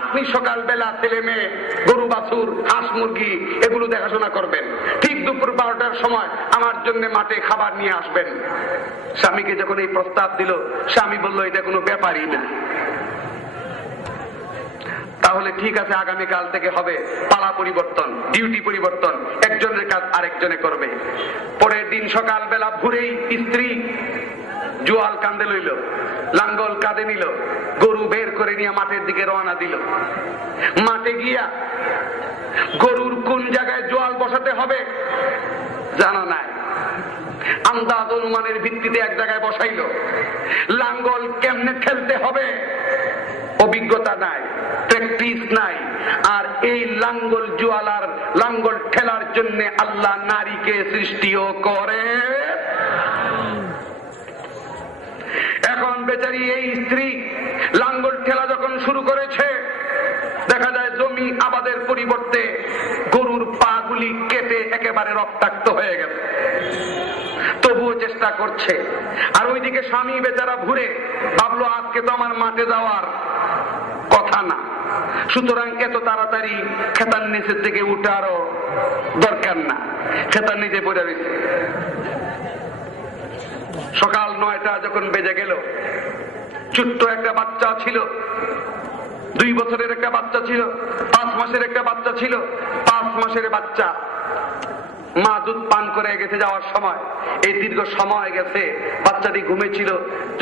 আপনি সকালবেলা ছেলে মেয়ে, গরু বাছুর, হাঁস মুরগি এগুলো দেখাশোনা করবেন। ঠিক দুপুর 12টার সময় আমার জন্য মাঠে খাবার নিয়ে আসবেন। স্বামীকে যখন এই প্রস্তাব দিল, স্বামী বলল এটা কোনো ব্যাপারই না। তাহলে ঠিক আছে, আগামীকাল থেকে হবে পালা পরিবর্তন, ডিউটি পরিবর্তন, একজনের কাজ আরেকজনে করবে। পরের দিন সকালবেলা ভোরেই স্ত্রী জোয়াল কান্দে লইল, লাঙ্গল কাঁধে নিল, গরু বের করে নিয়ে মাঠের দিকে রওনা দিল। মাঠে গিয়া গরুর কোন জায়গায় জোয়াল বসাতে হবে জানা নাই, আন্দাজ অনুমানের ভিত্তিতে এক জায়গায় বসাইল। লাঙ্গল কেমনে ঠেলতে হবে অভিজ্ঞতা নাই, প্র্যাকটিস নাই। আর এই লাঙ্গল জুয়ালার লাঙ্গল ঠেলার জন্য আল্লাহ নারীকে সৃষ্টিও করে। এখন বেচারি এই স্ত্রী লাঙ্গল ঠেলা যখন শুরু করেছে, দেখা যায় জমি আবাদের পরিবর্তে গরুর পা গুলি কেটে একেবারে রক্তাক্ত হয়ে গেছে, তবুও চেষ্টা করছে। আর ওইদিকে স্বামী বেচারা ঘুরে ভাবলো আজকে তো আমার মাঠে যাওয়ার কথা না, সুতরাং এত তাড়াতাড়ি খেতার নিচের থেকে উঠারও দরকার না, খেতার নিচে পড়ে রয়েছে। সকাল 9টা যখন বেজে গেল, ছোট্ট একটা বাচ্চা ছিল, 2 বছরের একটা বাচ্চা ছিল, 5 মাসের একটা বাচ্চা ছিল। 5 মাসের বাচ্চা মা দুধ পান করে গেছে যাওয়ার সময়। এই দীর্ঘ সময় গেছে, বাচ্চাটি ঘুমেছিল।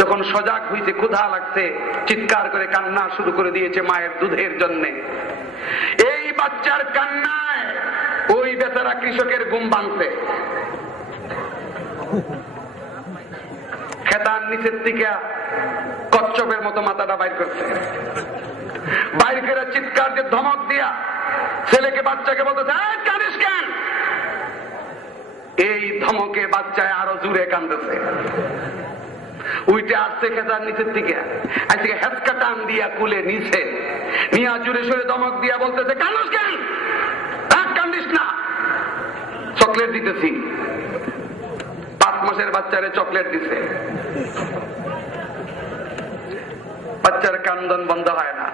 যখন সজাগ হয়েছে, ক্ষুধা লাগছে, চিৎকার করে কান্না শুরু করে দিয়েছে মায়ের দুধের জন্য। এই বাচ্চার কান্নায় ওই বেচারা কৃষকের ঘুম ভাঙছে। খেতার নিচের থেকে কচ্ছপের মতো মাথাটা বাইর করছে, বাইর করে চিৎকার দিয়ে ধমক দিয়া ছেলেকে বাচ্চাকে বলতেছে, কাঁদিস কেন? এই ধমকে বাচ্চায় আরো জুড়ে কাঁদতেছে। উইটে আসছে খেতার নিচের থেকে, আজকে হেঁচকা টান দিয়া কুলে নিচে নিয়া জুড়ে সরে ধমক দিয়া বলতেছে, কাঁদিস কেন? কান্দিস না, চকলেট দিতেছি। 5 মাসের বাচ্চারে চকলেট দিছে, বাচ্চার কান্দন বন্ধ হয় না।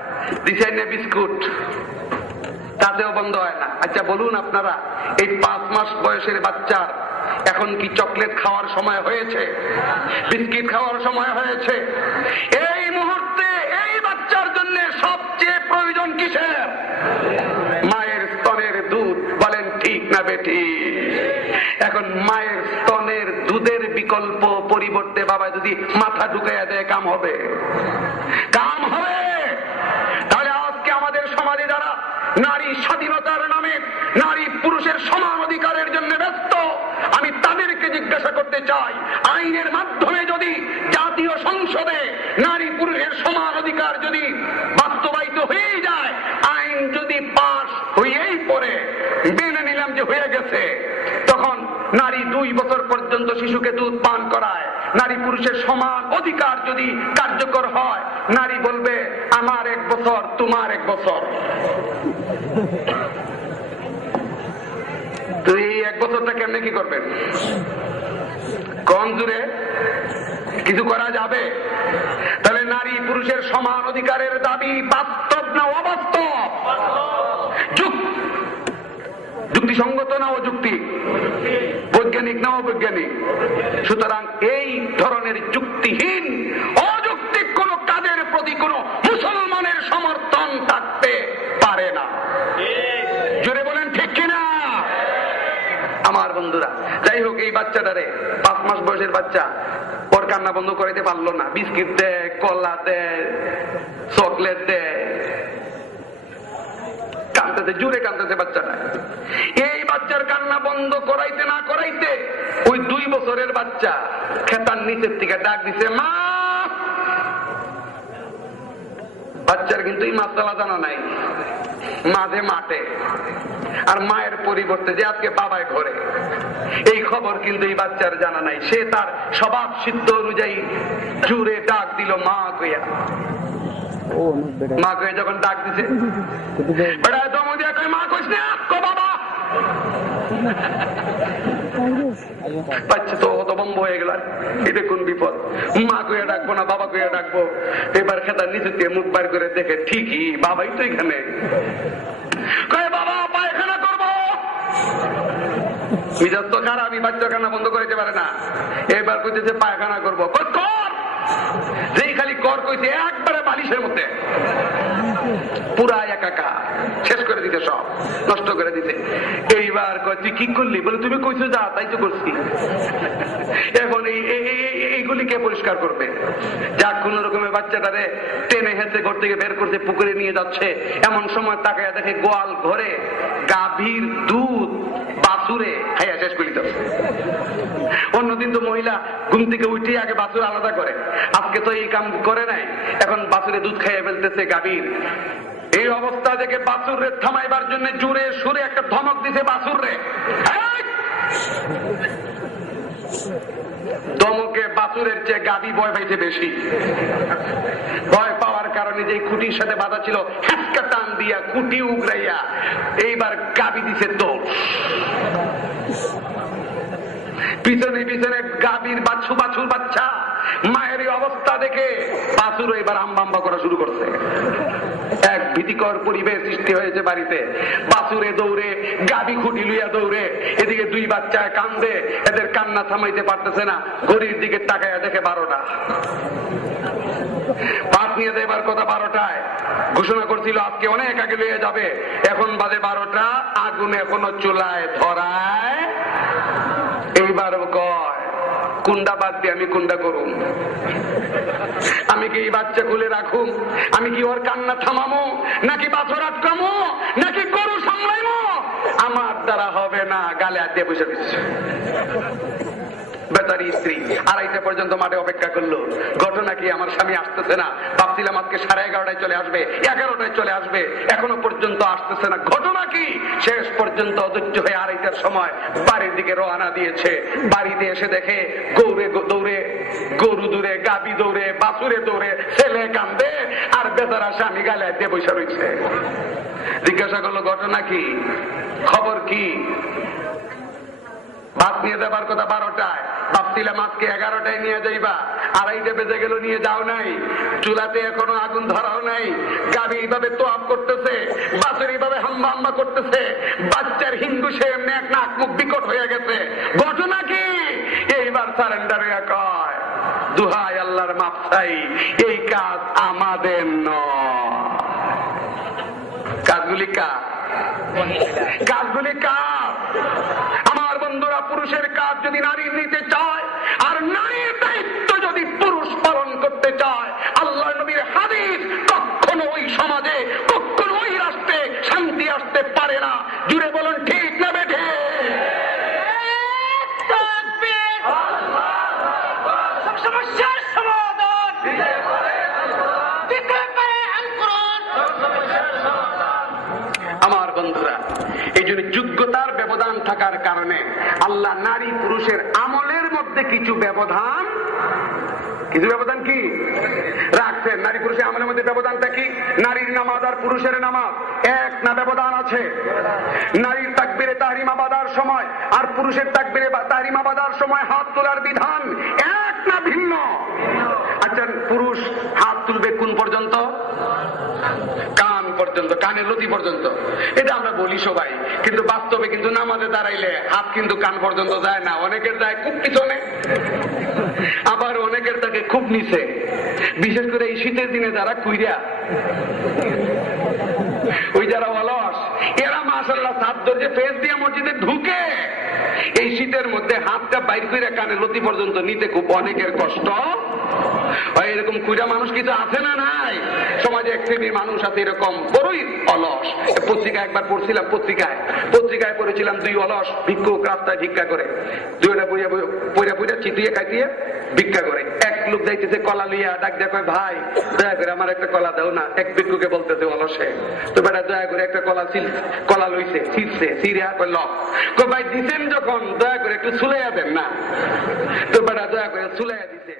দিছে না বিস্কুট, তাতেও বন্ধ হয় না। আচ্ছা বলুন আপনারা, এই 5 মাস বয়সের বাচ্চার এখন কি চকলেট খাওয়ার সময় হয়েছে? বিস্কিট খাওয়ার সময় হয়েছে? এই মুহূর্তে এই বাচ্চার জন্য সবচেয়ে প্রয়োজন কিসের? মায়ের স্তনের দুধ। বলেন ঠিক না বেঠিক? এখন মায়ের স্তনের দুধের বিকল্প পরিবর্তে বাবা যদি মাথা ঢুকাইয়া দেয়, কাম হবে? কাম হবে? তাহলে আজকে আমাদের সমাজে যারা নারী স্বাধীনতার নামে নারী পুরুষের সমান অধিকারের জন্য ব্যস্ত, আমি তাদেরকে জিজ্ঞাসা করতে চাই, আইনের মাধ্যমে যদি জাতীয় সংসদে নারী পুরুষের সমান অধিকার যদি বাস্তবায়িত হয়ে যায়, আইন যদি পাস হয়েই পড়ে, মেনে নিলাম যে হয়ে গেছে, তখন নারী 2 বছর পর্যন্ত শিশুকে দুধ পান করায়, নারী পুরুষের সমান অধিকার যদি কার্যকর হয়, নারী বলবে আমার 1 বছর, তোমার 1 বছর। তো এই 1 বছরটা কেমনে কি করবেন? কম জুড়ে কিছু করা যাবে? তাহলে নারী পুরুষের সমান অধিকারের দাবি বাস্তব না অবাস্তব? যুক্তিসঙ্গত না অযুক্তি? বৈজ্ঞানিক না অবৈজ্ঞানিক? সুতরাং এই ধরনের যুক্তিহীন অযৌক্তিক কোন কাজের প্রতি কোন মুসলমানের সমর্থন থাকতে পারে না। জোরে বলেন ঠিক কিনা আমার বন্ধুরা? যাই হোক, এই বাচ্চাটারে 5 মাস বয়সের বাচ্চা ওর কান্না বন্ধ করাইতে পারলো না। বিস্কিট দেয়, কলা দেয়, চকলেট দেয়, কাঁদতেছে, জুড়ে কাঁদতেছে বাচ্চাটা। এই বাচ্চার কান্না বন্ধ করাইতে না করাইতে ওই 2 বছরের বাচ্চা খেতার নিচের থেকে ডাক দিছে, মা। বাচ্চার কিন্তু এই মাসালা জানা নাই, মাঝে মাঠে, আর মায়ের পরিবর্তে যে আজকে বাবায় ঘরে, এই খবর কিন্তু এই বাচ্চার জানা নাই। সে তার স্বভাব সিদ্ধ অনুযায়ী জুড়ে ডাক দিল মা কইয়া। মা কয়ে যখন ডাক দিছে, মা কইস না বাবা, বাচ্চা তো হতভম্ব হয়ে গেল, এটা কোন বিপদ। মা কইয়া ডাকবো না বাবা কইয়া ডাকবো। এবার খেতার নিচে দিয়ে মুখ বার করে দেখে ঠিকই বাবাই তো এখানে। কয়ে বাবা পায়খানা করবো। মিজাজ তো খারাপ, বাচ্চা কান্না বন্ধ করতে পারে না। এবার কইতেছে পায়খানা করবো। কর, যেই খালি কর কইছে একবারে বালিশের মধ্যে পুরা একাকা শেষ করে দিতে, সব নষ্ট করে দিতে। এইবার কয় তুই কি করলি? বলে তুমি কইছো যা, তাই তো করছি। এখন এইগুলি কে পরিষ্কার করবে? যাক, কোন রকমের বাচ্চাটারে টেনে হেঁচে ঘর থেকে বের করতে পুকুরে নিয়ে যাচ্ছে। এমন সময় তাকায়া দেখে গোয়াল ঘরে গাভীর দুধ বাছুরে খাইয়া শেষ করিত। অন্যদিন কিন্তু মহিলা ঘুম থেকে উঠে আগে বাছুর আলাদা করে। আজকে তো এই কাম করে নাই, এখন বাছুরে দুধ খাইয়ে ফেলতেছে গাভীর। এই অবস্থা থেকে বাছুরে থামাইবার জন্য জোরে সুরে একটা ধমক দিছে বাছুরে। ধমকে বাছুরের চেয়ে গাভী ভয় পাইছে বেশি। ভয় পাওয়ার কারণে যে খুঁটির সাথে বাঁধা ছিল হ্যাঁচকা টান দিয়া খুঁটি উগড়াইয়া এইবার গাভী দিছে দৌড়। পিছনে পিছনে গাভীর বাছুর বাচ্চা। মায়ের অবস্থা দেখে বাছুর এবার আম্বাম্বা করা শুরু করছে। এক ভীতিকর পরিবেশ সৃষ্টি হয়েছে বাড়িতে। বাছুরে দৌড়ে, গাভী খুঁটি লইয়া দৌড়ে, এদিকে দুই বাচ্চায় কান্দে, এদের কান্না থামাইতে পারতেছে না। ঘড়ির দিকে তাকাইয়া দেখে 12টা। পাঁচ নিয়ে দেবার কথা 12টায়, ঘোষণা করছিল আজকে অনেক আগে লইয়া যাবে। এখন বাজে 12টা, আগুন এখনো চুলায় ধরায়। এইবার কয় কুন্ডা বাদ দিয়ে আমি কুন্ডা করুম, আমি কি এই বাচ্চা খুলে রাখুম, আমি কি ওর কান্না থামামো, নাকি বাছর আটকামো, নাকি গরু সামলাইমো? আমার দ্বারা হবে না। গালে হাত দিয়ে বসে দিচ্ছে। বেচারি স্ত্রী 2:30 পর্যন্ত মাঠে অপেক্ষা করলো। ঘটনা কি, আমার স্বামী আসতেছে না। ভাবছিলাম আজকে 11:30টায় চলে আসবে, 11টায় চলে আসবে, এখনো পর্যন্ত আসতেছে না। ঘটনা কি, শেষ পর্যন্ত অধৈর্য হয়ে 2:30টার সময় বাড়ির দিকে রওনা দিয়েছে। বাড়িতে এসে দেখে গৌরে দৌড়ে, গরু দৌড়ে, গাভী দৌড়ে, বাছুরে দৌড়ে, ছেলে কান্দে, আর বেচারা স্বামী গালে দিয়ে বসে রয়েছে। জিজ্ঞাসা করলো ঘটনা কি, খবর কি? ভাত নিয়ে যাবার কথা 12টায়, ভাবছিলাম আজকে 11টায় নিয়ে যাইবা। 2:30 বেজে গেল, নিয়ে যাও নাই। চুলাতে এখনো আগুন ধরাও নাই। গাভী এইভাবে তোয়াব করতেছে, বাছুর এইভাবে হাম্বা হাম্বা করতেছে, বাচ্চার হিন্দুসে এমনি এক নাক মুখ বিকট হয়ে গেছে। ঘটনা কি? এইবার সারেন্ডার হইয়া কয় দুহাই আল্লাহর মাপ চাই, এই কাজ আমাদের নয়। কাজগুলি কার? কাজগুলি কার? আমার বন্ধুরা, পুরুষের কাজ যদি নারী নিতে চায়, আর নারীর দায়িত্ব যদি পুরুষ পালন করতে চায়, আল্লাহ নবীর হাদিস, কখনো ওই সমাজে, কখনো ওই রাষ্ট্রে শান্তি আসতে পারে না। জুড়ে বলুন ঠিক না বেঠে? সমস্যার সমাধান আমার বন্ধুরা। এই জন্য যোগ্যতার ব্যবধান থাকার কারণে আল্লাহ নারী পুরুষের আমলের মধ্যে কিছু ব্যবধান কি রাখছেন। নারী পুরুষের আমলের মধ্যে ব্যবধানটা কি? নারীর নামাজ আর পুরুষের নামাজ এক না? ব্যবধান আছে। নারীর তাকবীরে তাহরিমা বাঁধার সময় আর পুরুষের তাকবীরে তাহরিমা বাঁধার সময় হাত তোলার বিধান এক না ভিন্ন? আচ্ছা, পুরুষ হাত তুলবে কোন পর্যন্ত? কান পর্যন্ত, কানের লতি পর্যন্ত। এটা আমরা বলি সবাই, কিন্তু বাস্তবে কিন্তু নামাজে দাঁড়াইলে হাত কিন্তু কান পর্যন্ত যায় না। অনেকের যায় খুব পিছনে, আবার অনেকের থাকে খুব নিচে। বিশেষ করে এই শীতের দিনে যারা কুইরা, ওই যারা অলস, এরা মাশাআল্লাহ ছাদ ধরে ফেস দিয়ে মসজিদে ঢুকে। এই শীতের মধ্যে হাতটা বাইর করে কানে লতি পর্যন্ত নিতে খুব অনেকের কষ্ট। এরকম কুইরা মানুষ কিছু আছে না নাই? সমাজে এক শ্রেণীর মানুষ আছে এরকম বড়ই অলস। পত্রিকায় একবার পড়ছিলাম, পত্রিকায় পড়েছিলাম 2 অলস ভিক্ষুক রাস্তায় ভিক্ষা করে, 2টা পইরা চিটিয়ে খাইতিয়ে ভিক্ষা করে। এক লোক যাইতেছে কলা লইয়া, ডাক দেয়া কয় ভাই দয়া করে আমার একটা কলা দাও না। এক ভিক্ষুকে বলতেছে অলসে, তো বেটা দয়া করে একটা কলা লইছে, ছিঁড়ছে, ছিঁড়া কয় লক। কয় ভাই দিছেন যখন দয়া করে একটু ছুলাইয়া দেন না। তো বেটা দয়া করে ছুলাইয়া দিছে।